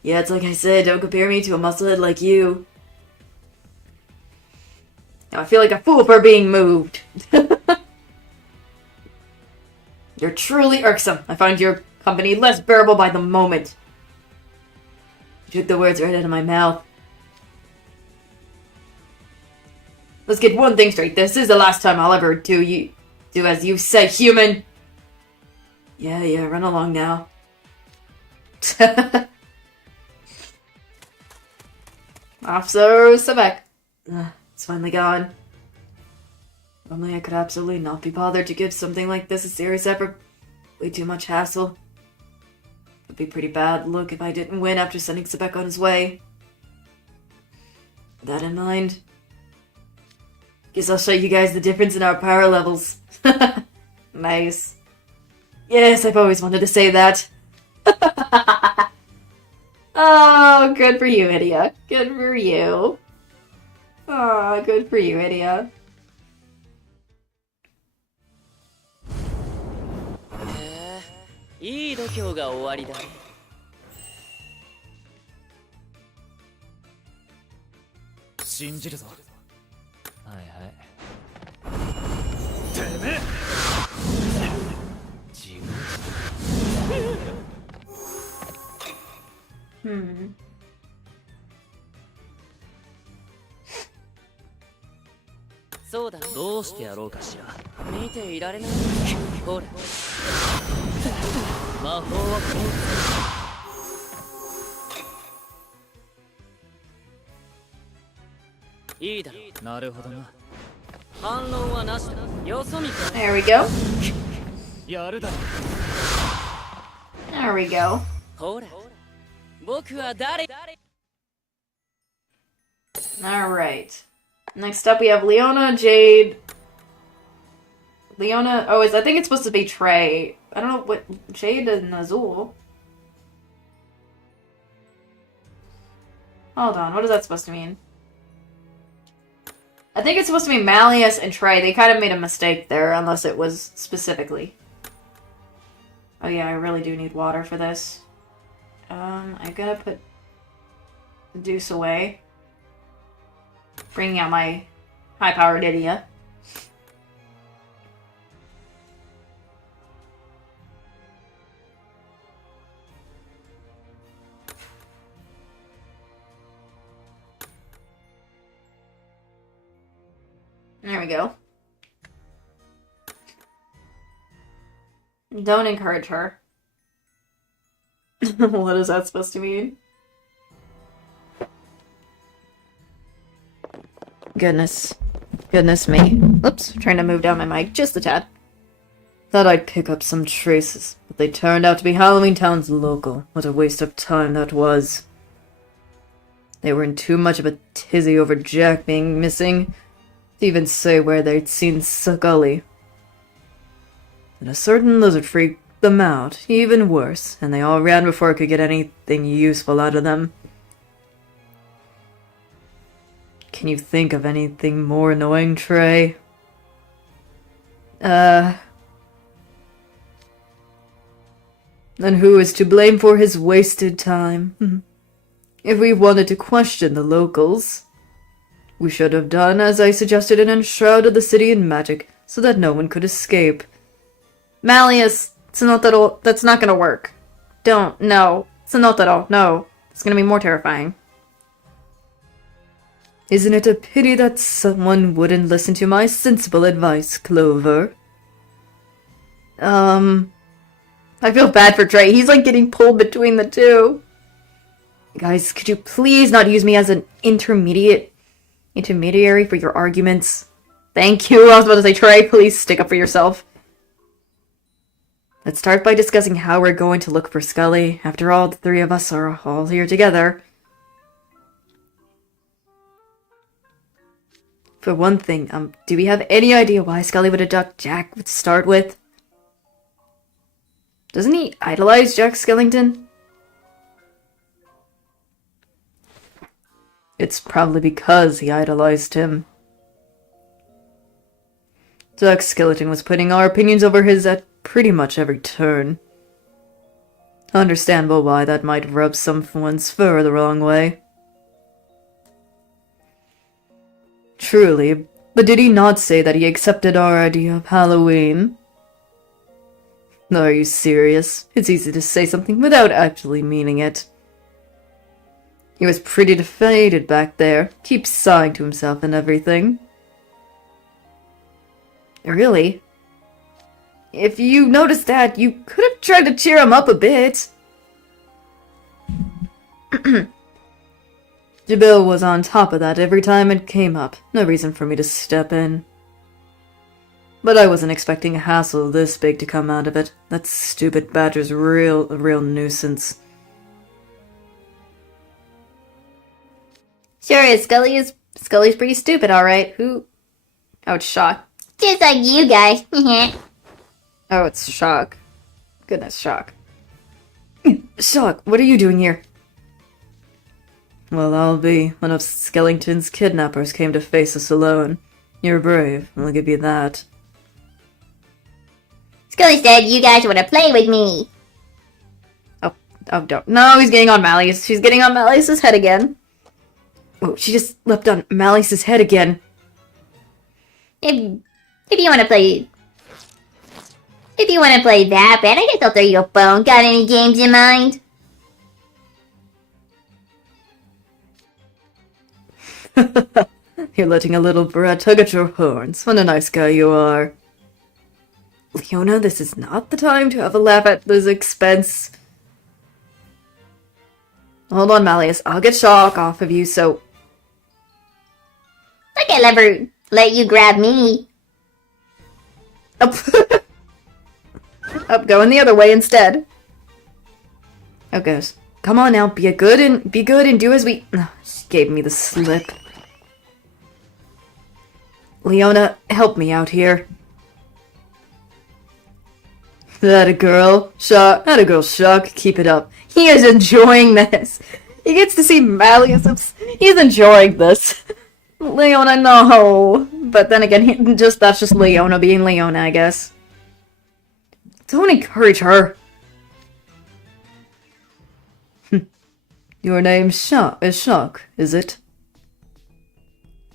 Yeah, it's like I said, don't compare me to a musclehead like you. Now I feel like a fool for being moved. You're truly irksome. I find your company less bearable by the moment. You took the words right out of my mouth. Let's get one thing straight. This is the last time I'll ever do as you say, human. Yeah, run along now. Officer Sebek. It's finally gone. Normally I could absolutely not be bothered to give something like this a serious effort. Way too much hassle. It'd be pretty bad look if I didn't win after sending Sebek on his way. With that in mind, guess I'll show you guys the difference in our power levels. Nice. Yes, I've always wanted to say that. Oh, good for you, Idia. Good for you. Oh, good for you, Idia. いい度胸が終わりだ。信じるぞ。はいはい。てめえ。地獄。そうだ。どうしてやろうかしら。見ていられない。ほら。魔法はこう。いいだろう。なるほどな。反論はなしだ。よそ見か。There we go. やるだろ。There we go. ほら。僕は誰Alright. Next up we have Leona, Jade. Leona, oh, I think it's supposed to be Trey. I don't know what, Jade and Azul. Hold on, what is that supposed to mean? I think it's supposed to be Malleus and Trey. They kind of made a mistake there, unless it was specifically. Oh yeah, I really do need water for this. I'm gonna put Deuce away. Bringing out my high-powered Idia. There we go. Don't encourage her. What is that supposed to mean? Goodness. Goodness me. Oops, trying to move down my mic just a tad. Thought I'd pick up some traces, but they turned out to be Halloween Town's local. What a waste of time that was. They were in too much of a tizzy over Jack being missing to even say where they'd seen Scully. And a certain lizard freaked them out, even worse, and they all ran before I could get anything useful out of them. Can you think of anything more annoying, Trey? Then who is to blame for his wasted time? If we wanted to question the locals, we should have done as I suggested and enshrouded the city in magic so that no one could escape. Malleus, that's not gonna work. Don't, no. Tsunotaro, no. It's gonna be more terrifying. Isn't it a pity that someone wouldn't listen to my sensible advice, Clover? I feel bad for Trey. He's like getting pulled between the two. Guys, could you please not use me as an intermediary for your arguments? Thank you. I was about to say, Trey, please stick up for yourself. Let's start by discussing how we're going to look for Scully. After all, the three of us are all here together. For one thing, do we have any idea why Scully would abduct Jack to start with? Doesn't he idolize Jack Skellington? It's probably because he idolized him. Jack Skellington was putting our opinions over his at pretty much every turn. Understandable why that might rub someone's fur the wrong way. Truly, but did he not say that he accepted our idea of Halloween? Are you serious? It's easy to say something without actually meaning it. He was pretty defeated back there, keeps sighing to himself and everything. Really? If you noticed that, you could have tried to cheer him up a bit. Jabil was on top of that every time it came up. No reason for me to step in. But I wasn't expecting a hassle this big to come out of it. That stupid badger's a real nuisance. Sure, Scully's pretty stupid, alright. Who? Oh, it's Shock. Just like you guys. Oh, it's Shock. Goodness, Shock. Shock, what are you doing here? Well, I'll be. One of Skellington's kidnappers came to face us alone. You're brave, I'll give you that. Scully said you guys want to play with me. Oh, don't. No, he's getting on Malleus. She's getting on Malleus's head again. Oh, she just leapt on Malleus's head again. If you want to play... If you want to play that bad, I guess I'll throw you a bone. Got any games in mind? You're letting a little brat tug at your horns. What a nice guy you are. Leona, this is not the time to have a laugh at this expense. Hold on, Malleus. I'll get Shock off of you, so... I can't ever let you grab me. Up. Up, going the other way instead. Oh, goes. Come on now, be good and do as we... She gave me the slip. Leona, help me out here. That a girl, Shock. That a girl, Shock. Keep it up. He is enjoying this. He gets to see Malleus. He's enjoying this. Leona, no. But then again, that's just Leona being Leona, I guess. Don't encourage her. Your name's Shock, is it?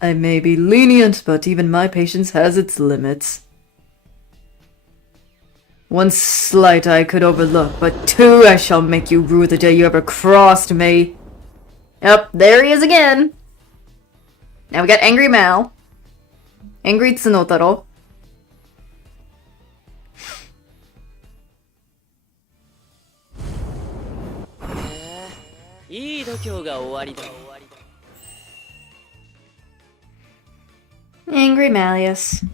I may be lenient, but even my patience has its limits. One slight I could overlook, but two I shall make you rue the day you ever crossed me. Yep, there he is again. Now we got Angry Mal. Angry Tsunotaro. Angry Malleus.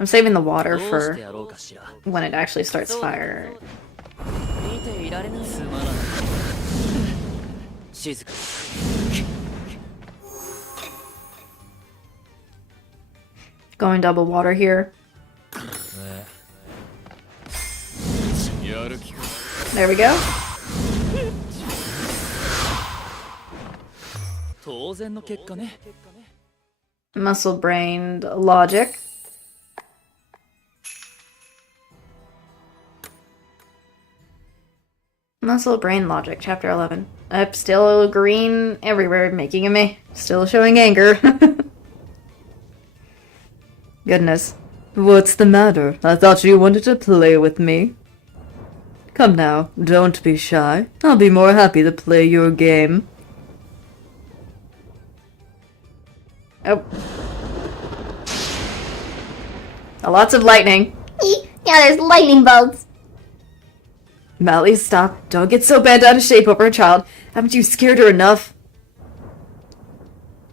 I'm saving the water for when it actually starts fire. Going double water here. There we go. Muscle-brained logic. Muscle Brain Logic, Chapter 11. Up, still green everywhere, making me still showing anger. Goodness. What's the matter? I thought you wanted to play with me. Come now, don't be shy. I'll be more happy to play your game. Oh. Lots of lightning. Yeah, there's lightning bolts. Mally, stop. Don't get so bent out of shape over a child. Haven't you scared her enough?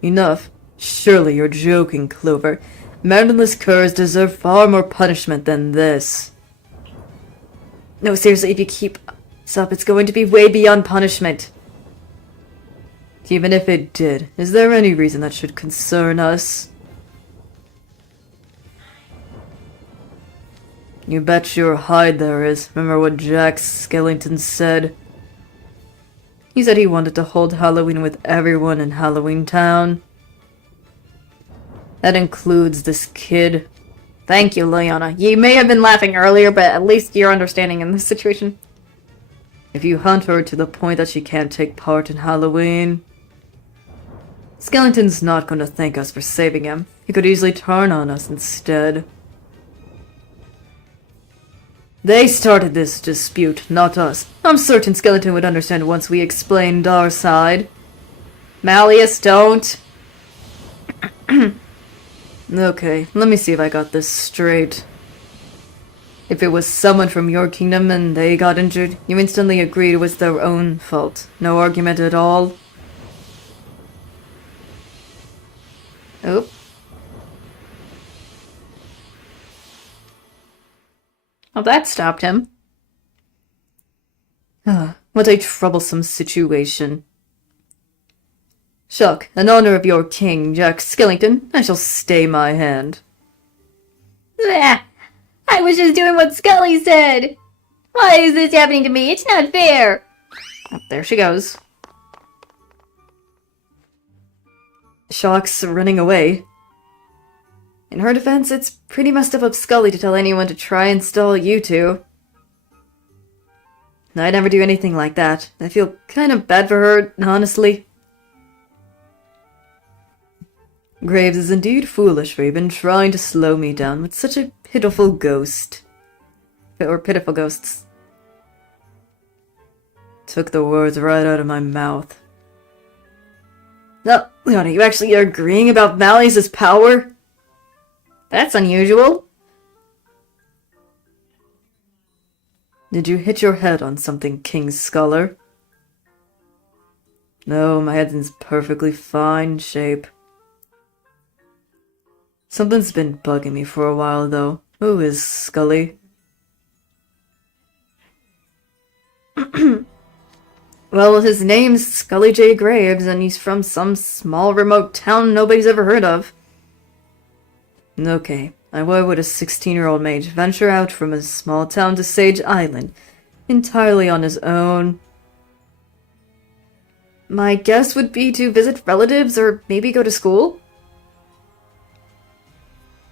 Enough? Surely you're joking, Clover. Meritless curs deserve far more punishment than this. No, seriously, if you keep this up, it's going to be way beyond punishment. Even if it did, is there any reason that should concern us? You bet your hide there is. Remember what Jack Skellington said? He said he wanted to hold Halloween with everyone in Halloween Town. That includes this kid. Thank you, Leona. You may have been laughing earlier, but at least you're understanding in this situation. If you hunt her to the point that she can't take part in Halloween, Skellington's not going to thank us for saving him. He could easily turn on us instead. They started this dispute, not us. I'm certain Skellington would understand once we explained our side. Malleus, don't. Okay, let me see if I got this straight. If it was someone from your kingdom and they got injured, you instantly agreed it was their own fault. No argument at all? Oh. Well, that stopped him. What a troublesome situation. Shuck, in honor of your king, Jack Skellington, I shall stay my hand. Bleh. I was just doing what Scully said. Why is this happening to me? It's not fair. Oh, there she goes. Shock's running away. In her defense, it's pretty messed up of Scully to tell anyone to try and stall you two. I'd never do anything like that. I feel kind of bad for her, honestly. Graves is indeed foolish for even trying to slow me down with such a pitiful ghost. Or pitiful ghosts. Took the words right out of my mouth. No, Leona, you actually are agreeing about Malleus' power? That's unusual. Did you hit your head on something, King Scholar? No, my head's in perfectly fine shape. Something's been bugging me for a while, though. Who is Scully? Well, his name's Scully J. Graves, and he's from some small remote town nobody's ever heard of. Okay, why would a 16-year-old mage venture out from a small town to Sage Island, entirely on his own? My guess would be to visit relatives or maybe go to school?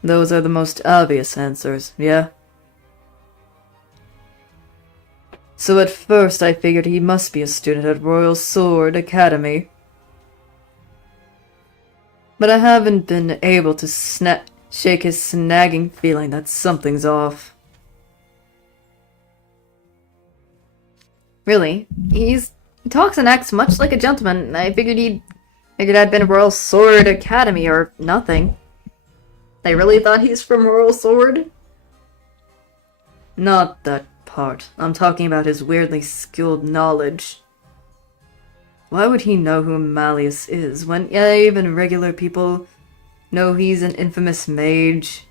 Those are the most obvious answers, yeah? So at first I figured he must be a student at Royal Sword Academy. But I haven't been able to shake his snagging feeling that something's off. Really? He talks and acts much like a gentleman. I figured I'd been at Royal Sword Academy or nothing. They really thought he's from Royal Sword? Not that part. I'm talking about his weirdly skilled knowledge. Why would he know who Malleus is when even regular people know he's an infamous mage?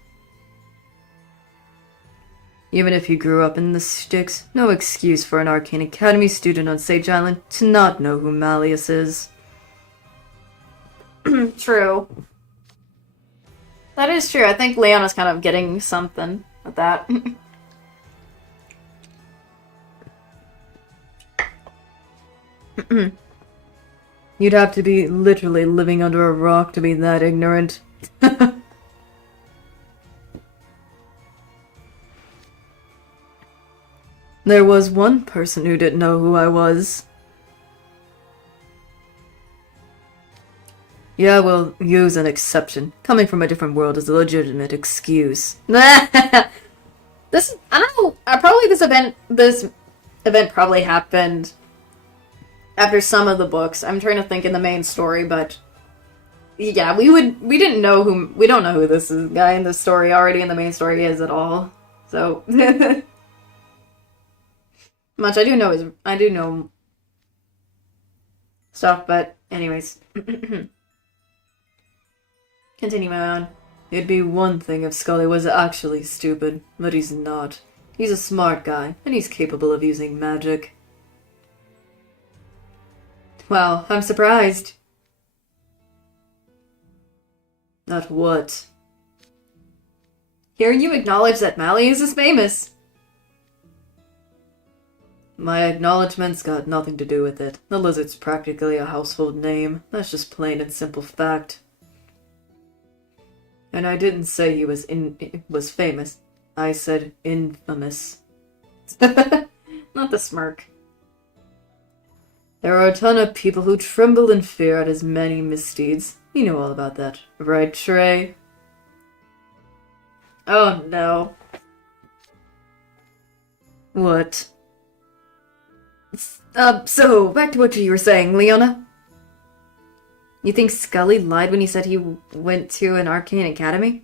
Even if he grew up in the sticks, no excuse for an Arcane Academy student on Sage Island to not know who Malleus is. True. That is true. I think Leona's kind of getting something with that. You'd have to be literally living under a rock to be that ignorant. There was one person who didn't know who I was. Yeah, we'll use an exception. Coming from a different world is a legitimate excuse. I don't know. Probably this event probably happened after some of the books. I'm trying to think in the main story, but yeah, we don't know who this guy in the story already in the main story is at all. So much I do know stuff, but anyways. Continue on. It'd be one thing if Scully was actually stupid, but he's not. He's a smart guy, and he's capable of using magic. Wow, I'm surprised. At what? Hearing you acknowledge that Malleus is famous. My acknowledgement's got nothing to do with it. The lizard's practically a household name. That's just plain and simple fact. And I didn't say he was famous. I said infamous. Not the smirk. There are a ton of people who tremble in fear at his many misdeeds. You know all about that, right, Trey? Oh no. What? So, back to what you were saying, Leona. You think Scully lied when he said he went to an arcane academy?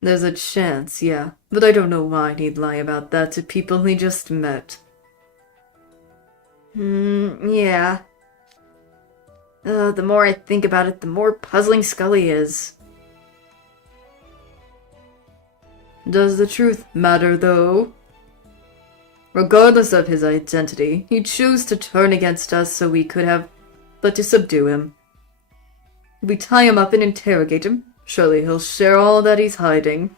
There's a chance, yeah. But I don't know why he'd lie about that to people he just met. Yeah. The more I think about it, the more puzzling Scully is. Does the truth matter, though? Regardless of his identity, he chose to turn against us so we could have but to subdue him. If we tie him up and interrogate him, surely he'll share all that he's hiding.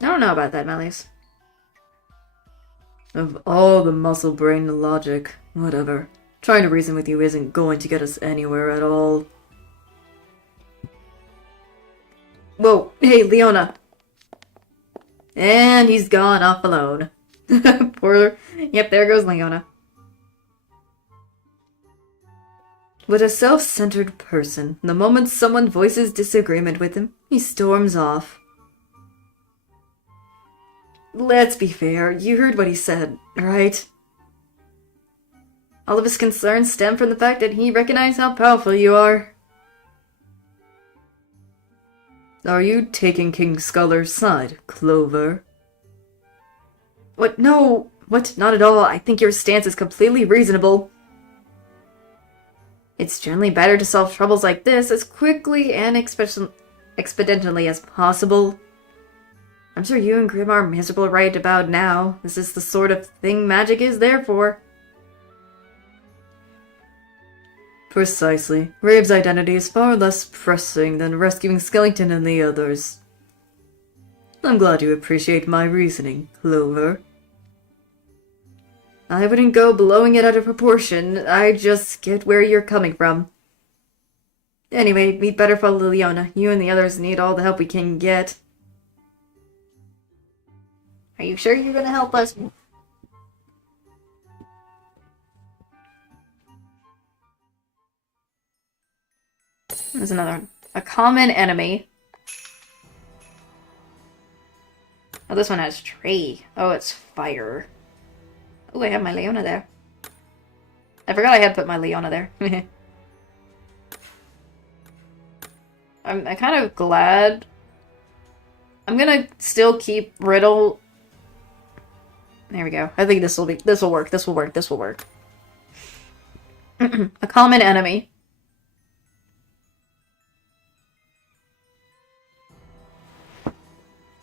I don't know about that, Malleus. Of all the muscle brain logic, whatever. Trying to reason with you isn't going to get us anywhere at all. Whoa, hey, Leona. And he's gone off alone. Poor... Yep, there goes Leona. What a self-centered person. The moment someone voices disagreement with him, he storms off. Let's be fair, you heard what he said, right? All of his concerns stem from the fact that he recognized how powerful you are. Are you taking King Sculler's side, Clover? What? No! What? Not at all. I think your stance is completely reasonable. It's generally better to solve troubles like this as quickly and expediently as possible. I'm sure you and Grim are miserable right about now. This is the sort of thing magic is there for. Precisely. Rave's identity is far less pressing than rescuing Skellington and the others. I'm glad you appreciate my reasoning, Clover. I wouldn't go blowing it out of proportion. I just get where you're coming from. Anyway, we'd better follow Leona. You and the others need all the help we can get. Are you sure you're gonna help us? There's another one. A common enemy. Oh, this one has tree. Oh, it's fire. Oh, I have my Leona there. I forgot I had put my Leona there. I'm kind of glad. I'm gonna still keep Riddle. There we go. I think this will work. This will work. A common enemy.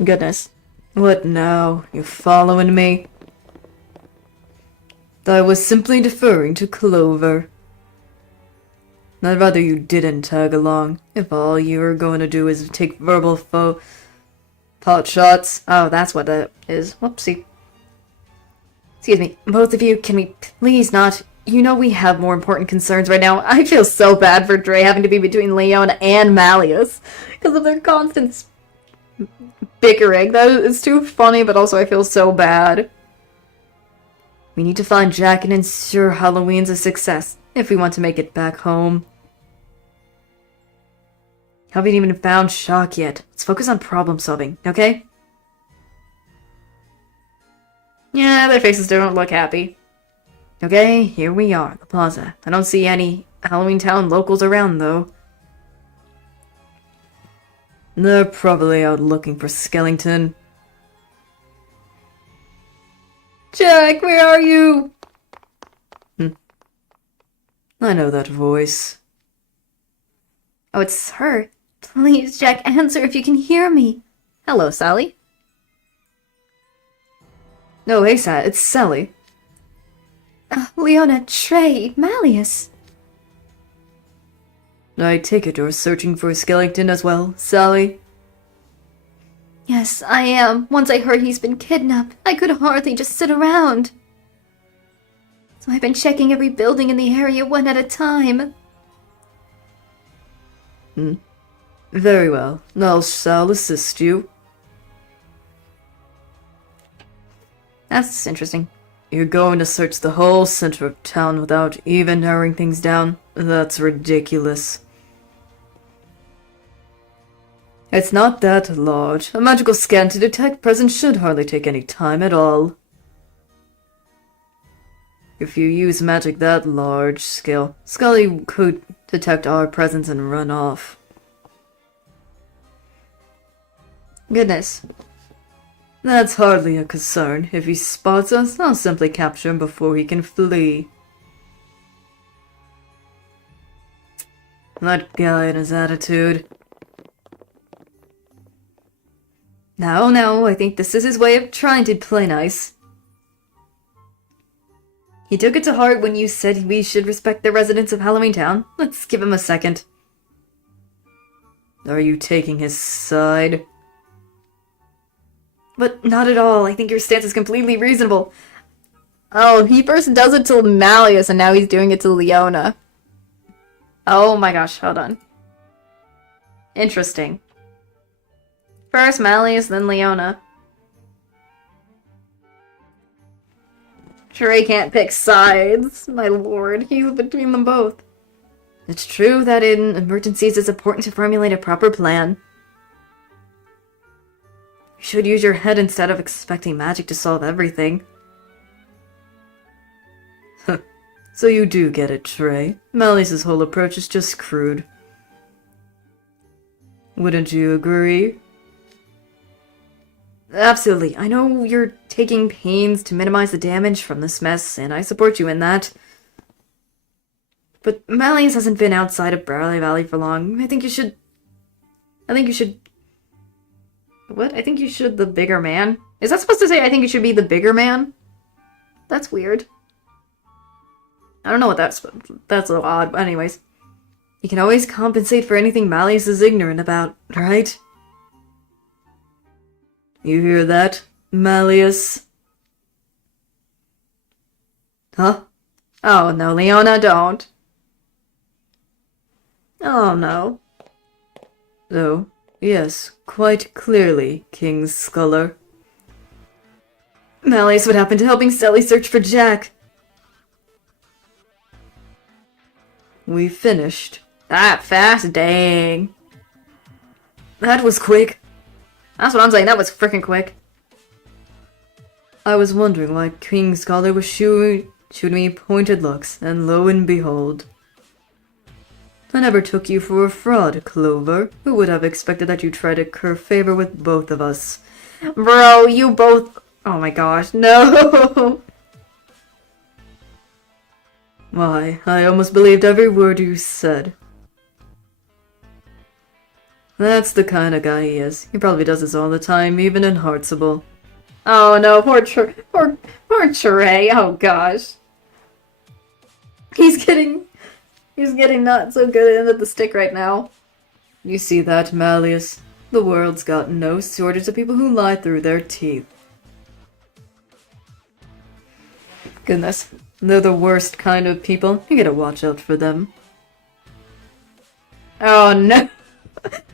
Goodness. What now? You following me? I was simply deferring to Clover. I'd rather you didn't tag along, if all you're going to do is take verbal pot shots. Oh, that's what that is. Whoopsie. Excuse me, both of you, can we please not? You know we have more important concerns right now. I feel so bad for Dre having to be between Leona and Malleus because of their constant bickering. That is too funny, but also I feel so bad. We need to find Jack and ensure Halloween's a success if we want to make it back home. Haven't even found Shock yet. Let's focus on problem solving, okay? Yeah, their faces don't look happy. Okay, here we are, the plaza. I don't see any Halloween Town locals around, though. They're probably out looking for Skellington. Jack, where are you? I know that voice. Oh, it's her. Please, Jack, answer if you can hear me. Hello, Sally. No, hey, it's Sally. Leona, Trey, Malleus. I take it you're searching for Skellington as well, Sally? Yes, I am. Once I heard he's been kidnapped, I could hardly just sit around. So I've been checking every building in the area one at a time. Very well. I'll assist you. That's interesting. You're going to search the whole center of town without even narrowing things down? That's ridiculous. It's not that large. A magical scan to detect presence should hardly take any time at all. If you use magic that large scale, Scully could detect our presence and run off. Goodness. That's hardly a concern. If he spots us, I'll simply capture him before he can flee. That guy and his attitude. No, I think this is his way of trying to play nice. He took it to heart when you said we should respect the residents of Halloween Town. Let's give him a second. Are you taking his side? But not at all. I think your stance is completely reasonable. Oh, he first does it to Malleus and now he's doing it to Leona. Oh my gosh, hold on. Interesting. First Malleus, then Leona. Trey can't pick sides, my lord. He's between them both. It's true that in emergencies it's important to formulate a proper plan. You should use your head instead of expecting magic to solve everything. So you do get it, Trey. Malleus' whole approach is just crude. Wouldn't you agree? Absolutely. I know you're taking pains to minimize the damage from this mess, and I support you in that. But Malleus hasn't been outside of Barley Valley for long. I think you should... What? I think you should the bigger man? Is that supposed to say I think you should be the bigger man? That's weird. I don't know what that's a little odd, but anyways. You can always compensate for anything Malleus is ignorant about, right? You hear that, Malleus? Huh? Oh no, Leona, don't. Oh no. Oh, yes, quite clearly, King Sculler. Malleus, what happened to helping Sally search for Jack? We finished. That fast? Dang. That was quick. That's what I'm saying, that was freaking quick. I was wondering why King Scholar was shooting me pointed looks, and lo and behold. I never took you for a fraud, Clover. Who would have expected that you'd try to curry favor with both of us? Bro, you both... Oh my gosh, no! Why, I almost believed every word you said. That's the kind of guy he is. He probably does this all the time, even in Heartsable. Oh no, poor Trey. Oh gosh. He's getting not so good at the stick right now. You see that, Malleus? The world's got no shortage of people who lie through their teeth. Goodness, they're the worst kind of people. You gotta watch out for them. Oh no!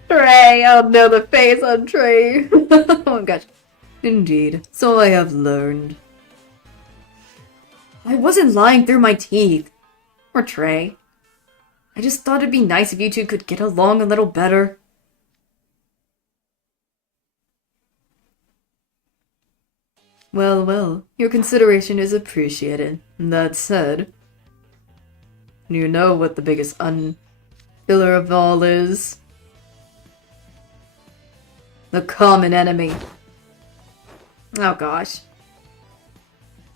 Trey! Oh no, the face on Trey! Oh gosh. Indeed, so I have learned. I wasn't lying through my teeth. Or Trey. I just thought it'd be nice if you two could get along a little better. Well, your consideration is appreciated. That said, you know what the biggest unfiller of all is? The common enemy. Oh gosh.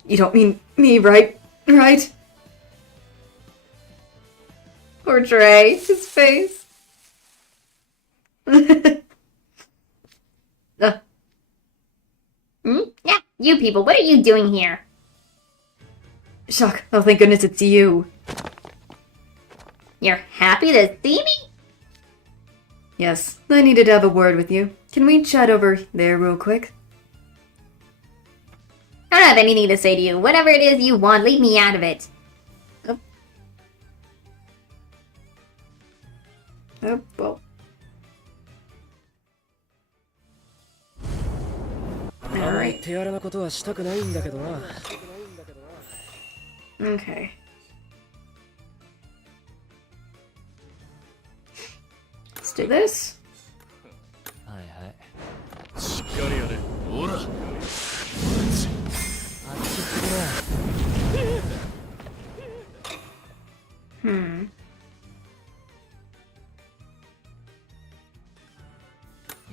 You don't mean me, right? Right? Poor Trey. His face. Yeah, you people, what are you doing here? Shock. Oh, thank goodness it's you. You're happy to see me? Yes, I needed to have a word with you. Can we chat over there real quick? I don't have anything to say to you. Whatever it is you want, leave me out of it. Oh, well. Alright. 手荒なことはしたくないんだけどな。 Okay. Let's do this. はいはい。しっかりやれ。ほら。あっち行ってくれ。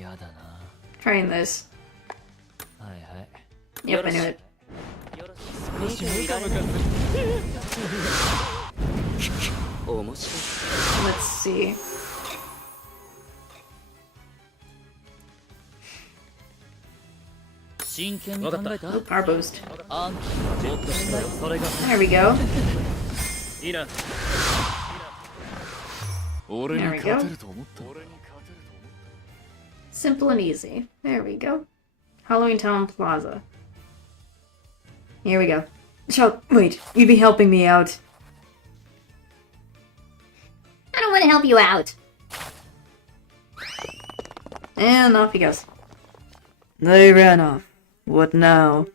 やだな。 Trying this. はいはい。 Yep, I knew it. 見ていられない。面白い。 Let's see. 真剣に考えた Oh, power boost. あんたもっとしたよそれが There we go. いいな 俺に There we 勝 go. てると思った。 Simple and easy. There we go. Halloween Town Plaza. Here we go. Wait, you'd be helping me out. I don't want to help you out. And off he goes. They ran off. What now?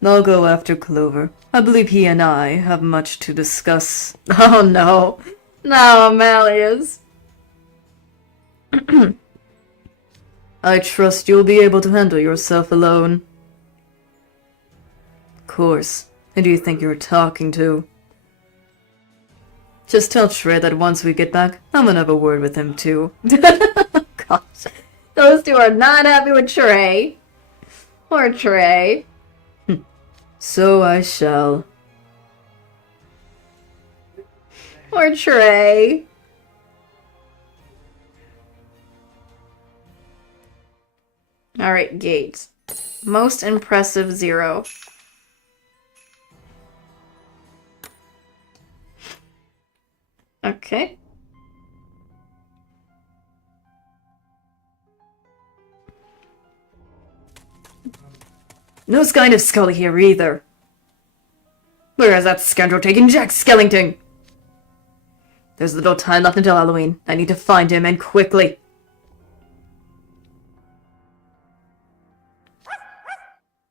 I'll go after Clover. I believe he and I have much to discuss. Oh no. No, Malleus. I trust you'll be able to handle yourself alone. Of course. Who do you think you're talking to? Just tell Trey that once we get back, I'm gonna have a word with him too. Gosh. Those two are not happy with Trey. Poor Trey. So I shall. Poor Trey. Alright, Gates. Most impressive 0. Okay. No sign of Scully here either. Where has that scoundrel taken Jack Skellington? There's little time left until Halloween. I need to find him, and quickly.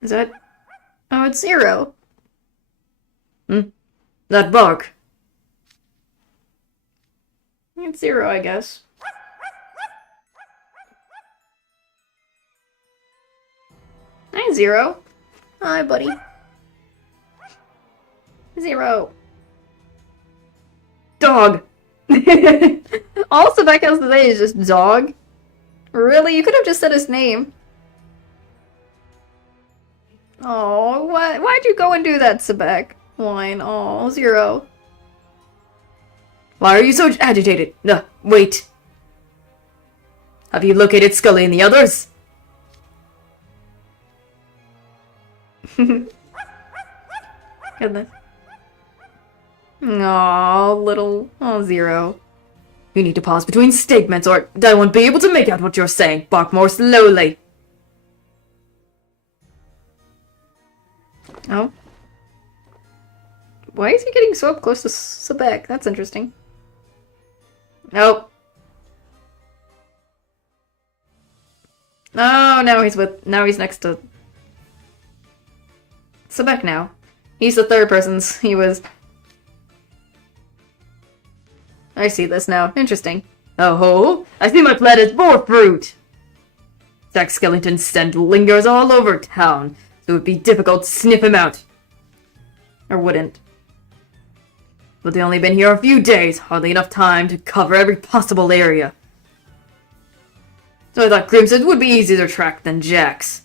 Is that... Oh, it's 0. That bark. It's 0, I guess. Hi, 0. Hi, buddy. 0. Dog. All Sebek has to say is just dog. Really? You could have just said his name. Oh, what? Why'd you go and do that, Sebek? Wine. Oh, 0. Why are you so agitated? No, wait. Have you located Scully and the others? Goodness. Aw, little... Oh, 0. You need to pause between statements or I won't be able to make out what you're saying. Bark more slowly. Oh. Why is he getting so up close to Sebek? That's interesting. Nope. Oh, now he's next to Sebek now. He's the third person's. He was... I see this now. Interesting. Oh ho! I see my planet bore fruit! Jack Skellington's scent lingers all over town, so it would be difficult to sniff him out. Or wouldn't. But they only been here a few days, hardly enough time to cover every possible area. So I thought Crimson would be easier to track than Jax.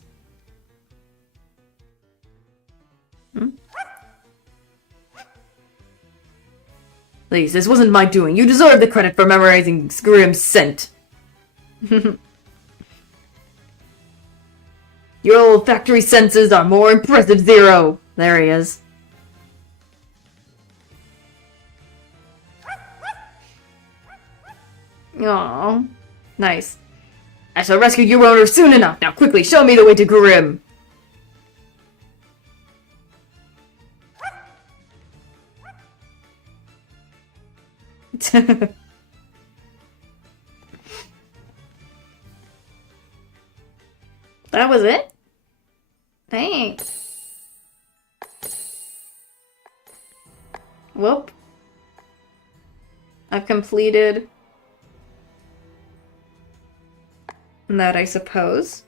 Please, this wasn't my doing. You deserve the credit for memorizing Grim's scent. Your olfactory senses are more impressive, Zero. There he is. Aww. Nice. I shall rescue your owner soon enough. Now quickly, show me the way to Grim. That was it? Thanks. Whoop. I've completed that, I suppose.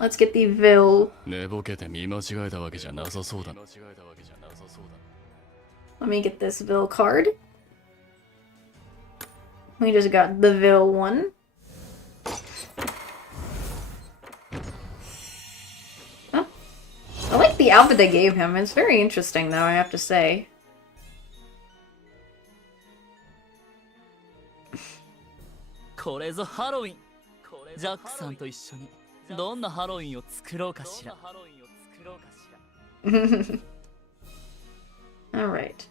Let's get the Vil. 寝ぼけて見間違えたわけじゃなさそうだな。 Let me get this Vil card. We just got the Vil one. Oh. I like the outfit they gave him. It's very interesting, though, I have to say. これぞハロウィン。ジャックさんと一緒にどんなハロウィンを作ろうかしら。 Alright.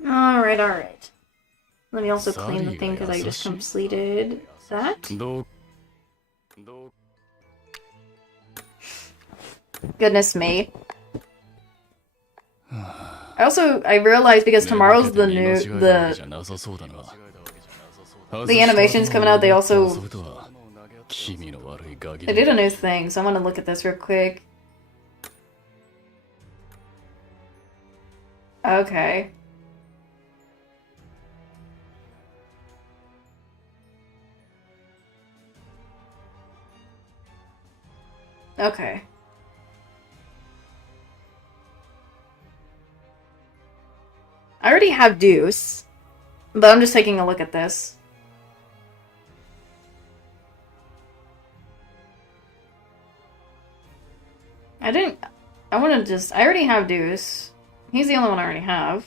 Alright. Let me also clean the thing because I just completed that. Goodness me. I realized because tomorrow's the animations coming out, they did a new thing, so I'm gonna look at this real quick. Okay. Okay. I already have Deuce, but I'm just taking a look at this. I already have Deuce. He's the only one I already have.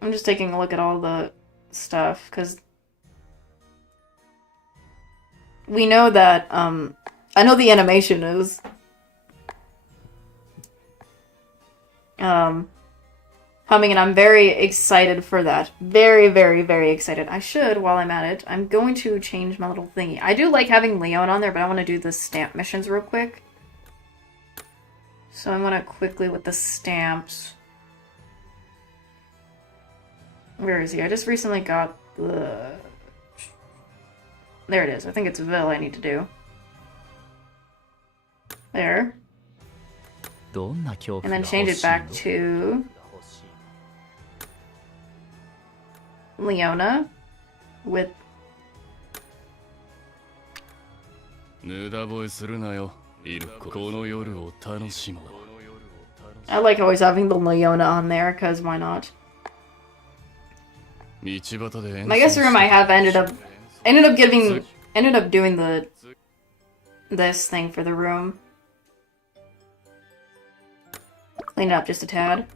I'm just taking a look at all the stuff, because we know that, I know the animation is, coming, and I'm very excited for that. Very, very, very excited. I should, while I'm at it, I'm going to change my little thingy. I do like having Leon on there, but I want to do the stamp missions real quick. So I'm gonna quickly with the stamps. Where is he? I just recently got the... There it is. I think it's Vil I need to do. There. And then change it back to... Leona. With... I like always having the Leona on there, because why not? My guest room I have ended up doing this thing for the room. Clean it up just a tad.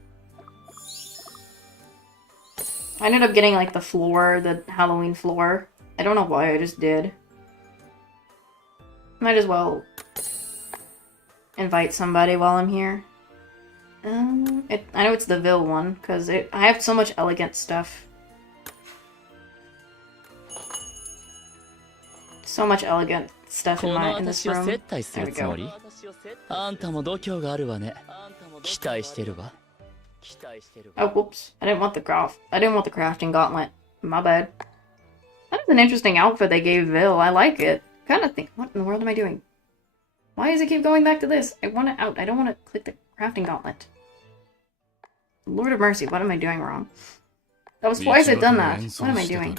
I ended up getting like the floor, the Halloween floor. I don't know why, I just did. Might as well invite somebody while I'm here. I know it's the Vil one, because I have so much elegant stuff. So much elegant stuff in this room. There we go. Oh, whoops. I didn't want the crafting gauntlet. My bad. That is an interesting outfit they gave Vil. I like it. Kinda think, what in the world am I doing? Why does it keep going back to this? I want it out. I don't want to click the crafting gauntlet. Lord of mercy, what am I doing wrong? That was twice I've done that. What am I doing?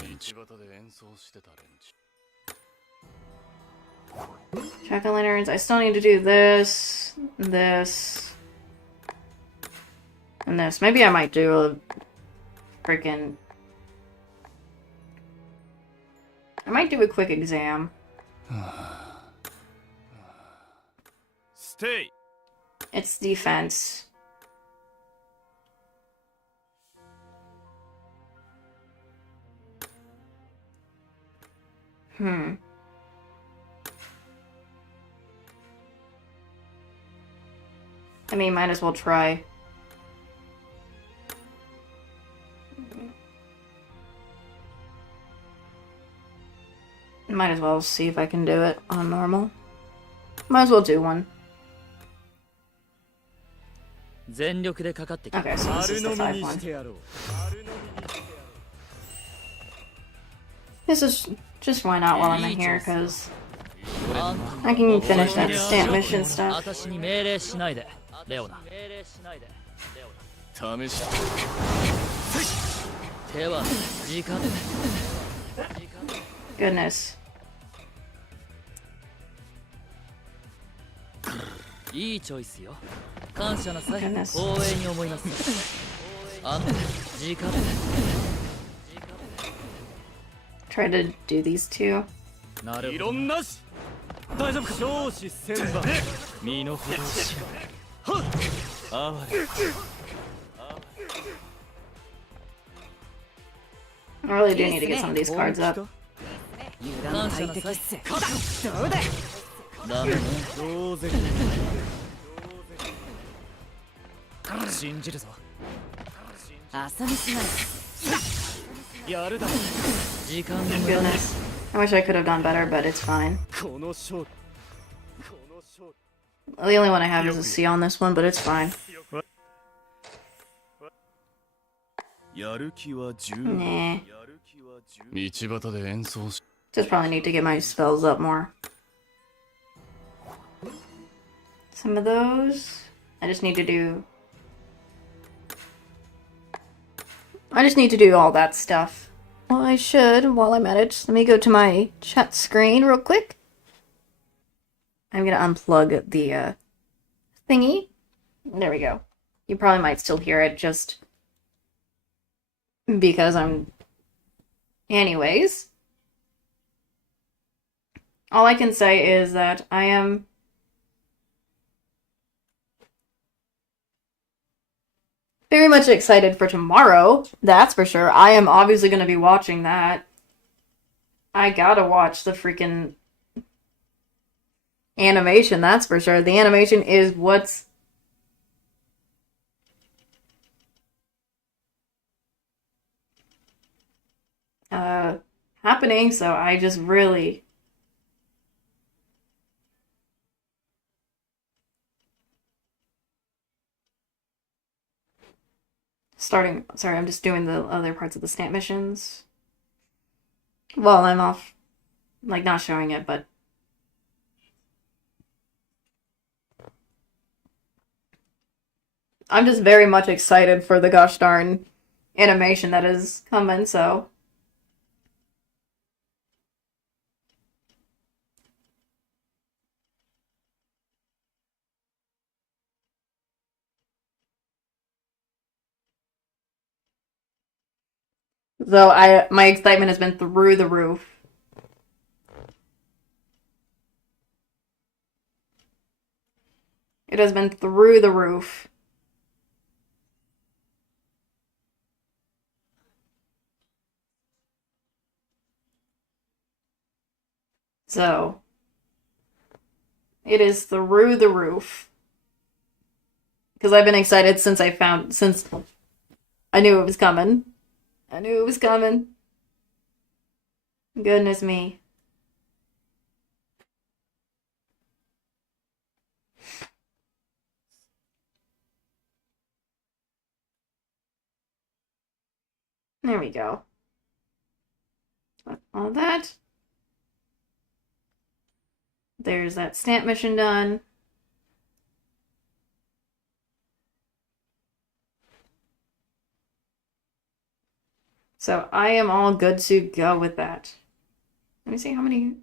Jack-o'-lanterns. I still need to do this, this, and this. Maybe I might do a freaking I might do a quick exam. Stay. It's defense. I mean, might as well try. Might as well see if I can do it on normal. Might as well do one. 全力でかかってき Okay, so this is the 5 one. てやろう This is just why not while I'm in here, because I can finish that stamp mission stuff. 私に命令しないでレオナ試し手は時間 Goodness. いいチョイスよ感謝なさい Goodness. 光栄に思いますあんた時間 Try to do these two. なる異ほど論なし。大丈夫か。少子千万。身の程を知る。はっ。哀れ。 I really do need to get some of these cards up. 感謝なさいダメね当然。信じるぞ。朝飯なやるだろ。時間の無駄 Goodness. I wish I could have done better, but it's fine. この勝利。この勝利。 The only one I have is a C on this one, but it's fine. やる気は十 Nah. やる気は十道端で演奏し Just probably need to get my spells up more. Some of those. I just need to do all that stuff. Well, I should, while I'm at it, just let me go to my chat screen real quick. I'm gonna unplug the thingy. There we go. You probably might still hear it just because I'm... Anyways. All I can say is that I am very much excited for tomorrow. That's for sure. I am obviously going to be watching that. I gotta watch the freaking animation, that's for sure. The animation is what's happening, so I just really... Sorry, I'm just doing the other parts of the stamp missions. Well, I'm off, like, not showing it, but... I'm just very much excited for the gosh darn animation that is coming, so... So my excitement has been through the roof. It has been through the roof. So, it is through the roof. Because I've been excited since I knew it was coming. I knew it was coming. Goodness me. There we go. All that. There's that stamp mission done. So I am all good to go with that. Let me see how many...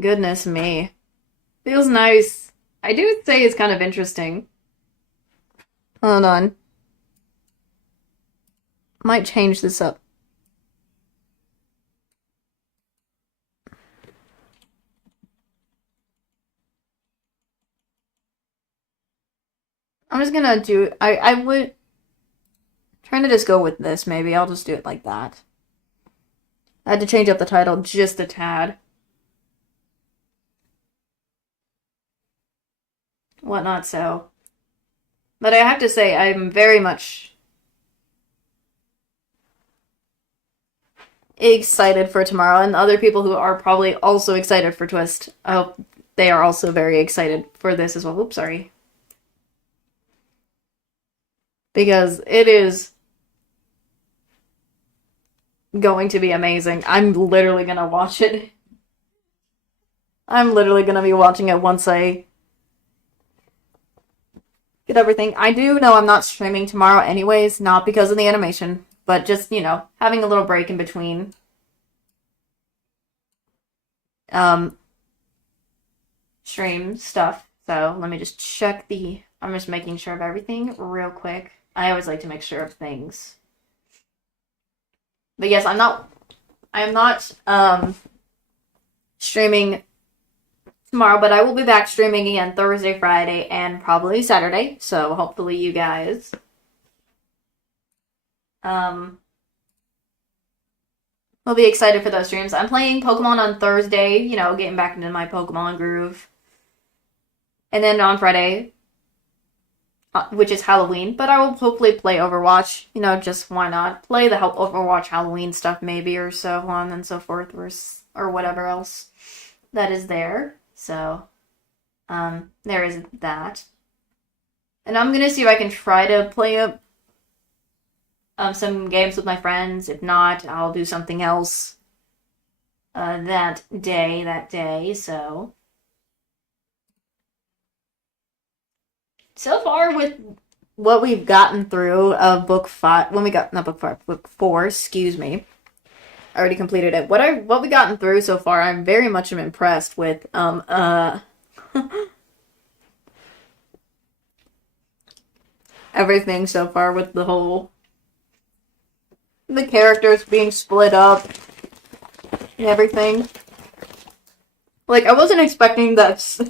Goodness me. Feels nice. I do say it's kind of interesting. Hold on. Might change this up. I'm just gonna do, I would, trying to just go with this maybe, I'll just do it like that. I had to change up the title just a tad. Whatnot, so. But I have to say, I'm very much excited for tomorrow, and other people who are probably also excited for Twist, I hope they are also very excited for this as well. Oops, sorry. Because it is going to be amazing. I'm literally gonna watch it. I'm literally gonna be watching it once I get everything. I do know I'm not streaming tomorrow anyways, not because of the animation, but just, you know, having a little break in between. Stream stuff. So let me just check I'm just making sure of everything real quick. I always like to make sure of things. But yes, I am not streaming tomorrow, but I will be back streaming again Thursday, Friday, and probably Saturday. So hopefully you guys will be excited for those streams. I'm playing Pokemon on Thursday, you know, getting back into my Pokemon groove. And then on Friday, which is Halloween, but I will hopefully play Overwatch. You know, just why not? Play the Overwatch Halloween stuff maybe, or so on and so forth, or whatever else that is there. So, there is that. And I'm gonna see if I can try to play some games with my friends. If not, I'll do something else that day, so. So far with what we've gotten through of book 5, book 4, excuse me. I already completed it. What we gotten through so far, I'm very much impressed with everything so far with the characters being split up and everything. Like, I wasn't expecting that.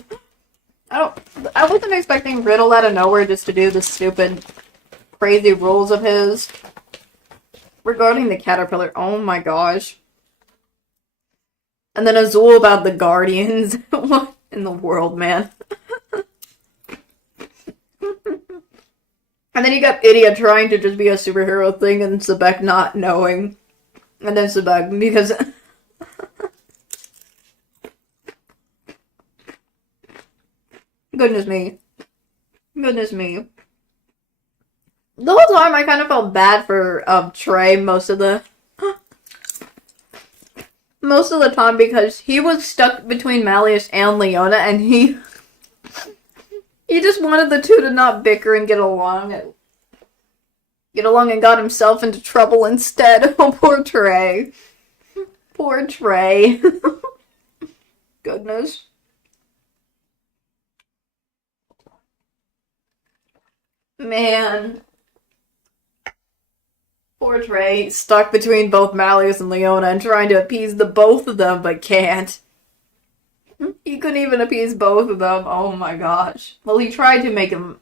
I wasn't expecting Riddle out of nowhere just to do the stupid, crazy rules of his. Regarding the caterpillar, oh my gosh. And then Azul about the Guardians. What in the world, man? And then you got Idiot trying to just be a superhero thing and Sebek not knowing. And then Sebek, because... Goodness me. Goodness me. The whole time I kind of felt bad for Trey most of the time because he was stuck between Malleus and Leona and he just wanted the two to not bicker and get along and got himself into trouble instead. Oh, poor Trey. Poor Trey. Goodness. Man. Poor Trey, stuck between both Malleus and Leona and trying to appease the both of them, but can't. He couldn't even appease both of them. Oh my gosh. Well, he tried to make him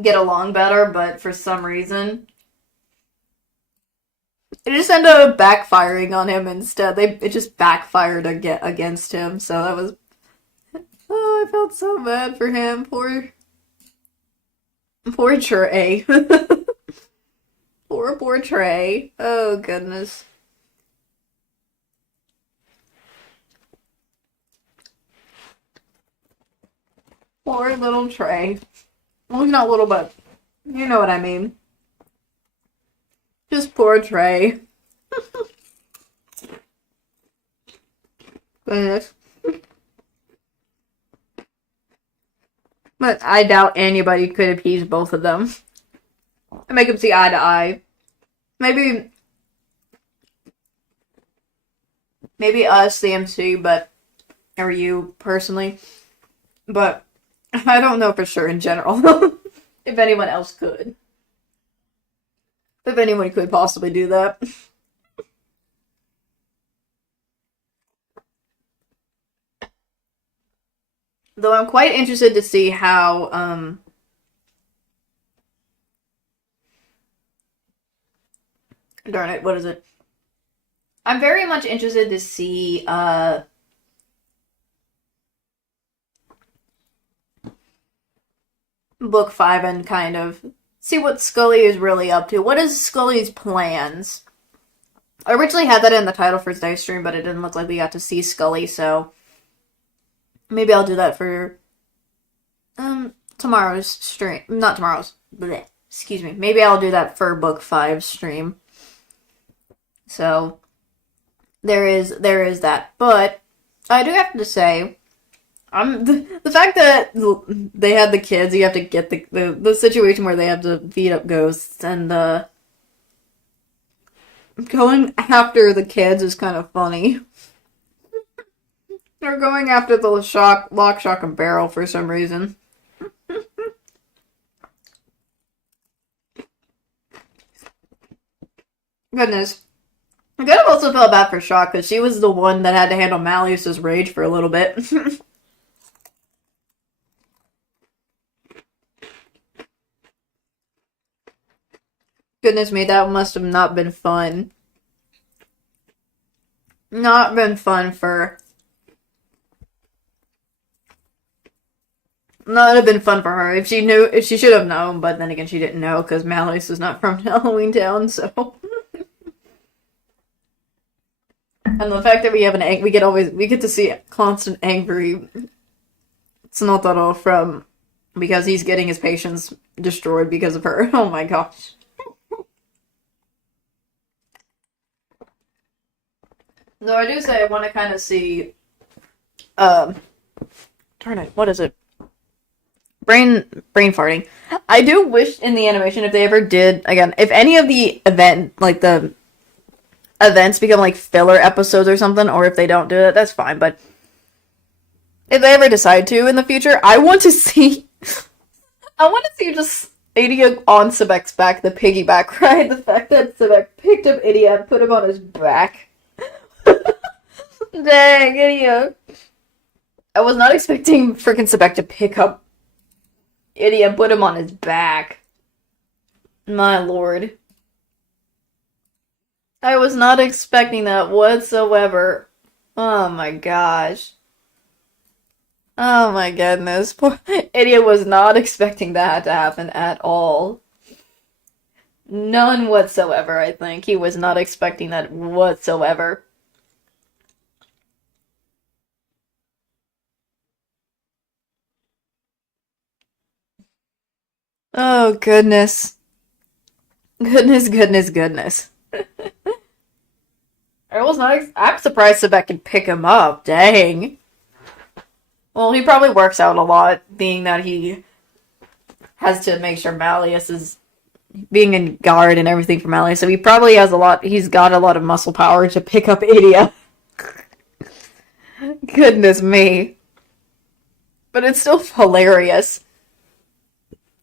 get along better, but for some reason, it just ended up backfiring on him instead. It just backfired against him, so that was... Oh, I felt so bad for him. Poor Trey. Poor Trey. Oh, goodness. Poor little Trey. Well, he's not little, but you know what I mean. Just poor Trey. Goodness. But I doubt anybody could appease both of them. And make them see eye to eye. Maybe us, CMC, or you, personally. But I don't know for sure in general. If anyone else could. If anyone could possibly do that. Though I'm quite interested to see how, darn it, what is it? I'm very much interested to see, book 5 and kind of see what Scully is really up to. What is Scully's plans? I originally had that in the title for today's stream, but it didn't look like we got to see Scully, so maybe I'll do that for tomorrow's stream. Not tomorrow's. Bleh, excuse me. Maybe I'll do that for book 5 stream. So there is that. But I do have to say, the fact that they had the kids, you have to get the situation where they have to feed up ghosts, and going after the kids is kind of funny. They're going after the lock, shock, and barrel for some reason. Goodness. I kind of also felt bad for Shock, because she was the one that had to handle Malleus's rage for a little bit. Goodness me, that must have not been fun. Not been fun for... Not have been fun for her. If she should have known, but then again, she didn't know, because Malleus is not from Halloween Town, so... And the fact that we have we get to see constant angry Snotaro from, because he's getting his patience destroyed because of her. Oh my gosh. Though I do say I want to kind of see, darn it, what is it? Brain farting. I do wish in the animation, if they ever did, again, if any of the the events become like filler episodes or something, or if they don't do it, that's fine, but if they ever decide to in the future, I want to see just Idia on Sebek's back, the piggyback ride, the fact that Sebek picked up Idia and put him on his back. Dang, Idia. I was not expecting freaking Sebek to pick up Idia and put him on his back. My lord. I was not expecting that whatsoever. Oh my gosh. Oh my goodness. Poor Idiot was not expecting that to happen at all. None whatsoever, I think. He was not expecting that whatsoever. Oh goodness. Goodness. I'm surprised Sebek can pick him up. Dang. Well, he probably works out a lot, being that he has to make sure Malleus is being in guard and everything for Malleus. So he probably has he's got a lot of muscle power to pick up Idia. Goodness me. But it's still hilarious.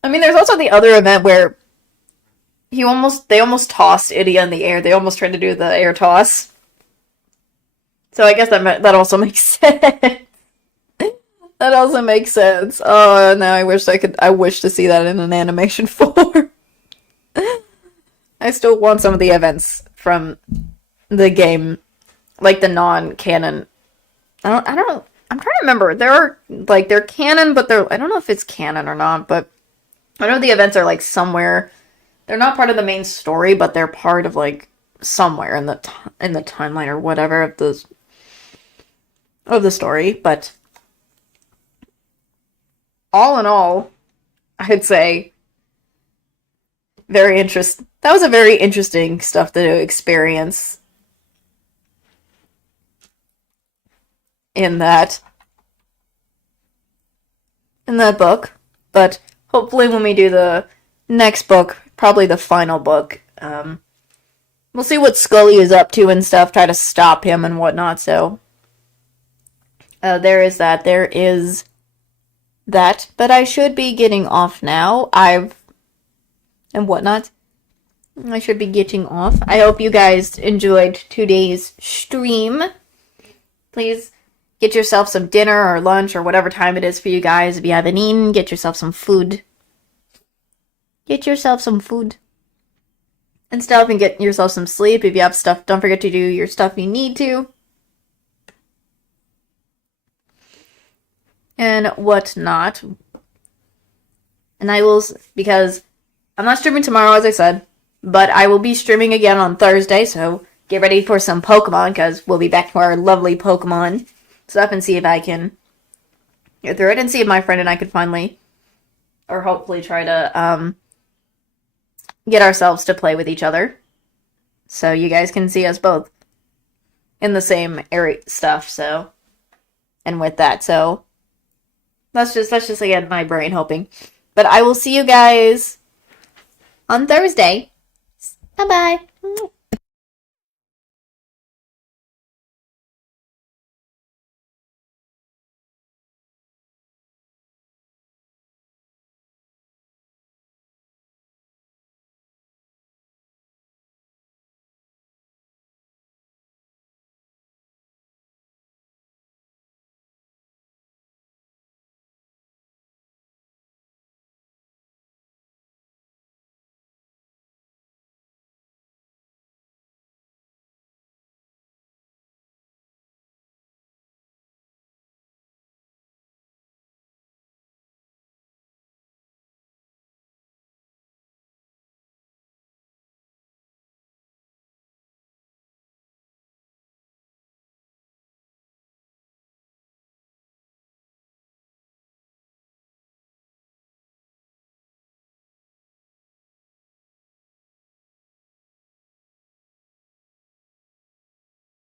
I mean, there's also the other event where they almost tossed Idia in the air. They almost tried to do the air toss. So I guess that also makes sense. That also makes sense. Oh, now I wish to see that in an animation form. I still want some of the events from the game, like the non-canon. I'm trying to remember. They're canon, but I don't know if it's canon or not, but I know the events are like somewhere. They're not part of the main story, but they're part of like somewhere in the timeline or whatever of the story. But all in all, I'd say that was a very interesting stuff to experience in that book. But hopefully when we do the next book, probably the final book, we'll see what Scully is up to and stuff, try to stop him and whatnot. So there is that. There is that, but I should be getting off now. And whatnot. I should be getting off. I hope you guys enjoyed today's stream. Please get yourself some dinner or lunch or whatever time it is for you guys. If you haven't eaten, get yourself some food. Get yourself some food and stuff, and get yourself some sleep. If you have stuff, don't forget to do your stuff you need to. And whatnot. And I will, because I'm not streaming tomorrow, as I said, but I will be streaming again on Thursday, so get ready for some Pokemon, because we'll be back to our lovely Pokemon stuff, and see if I can get through it, and see if my friend and I could finally, or hopefully try to, get ourselves to play with each other, so you guys can see us both in the same area stuff, so, and with that, so, that's just again, my brain hoping. But I will see you guys on Thursday. Bye-bye.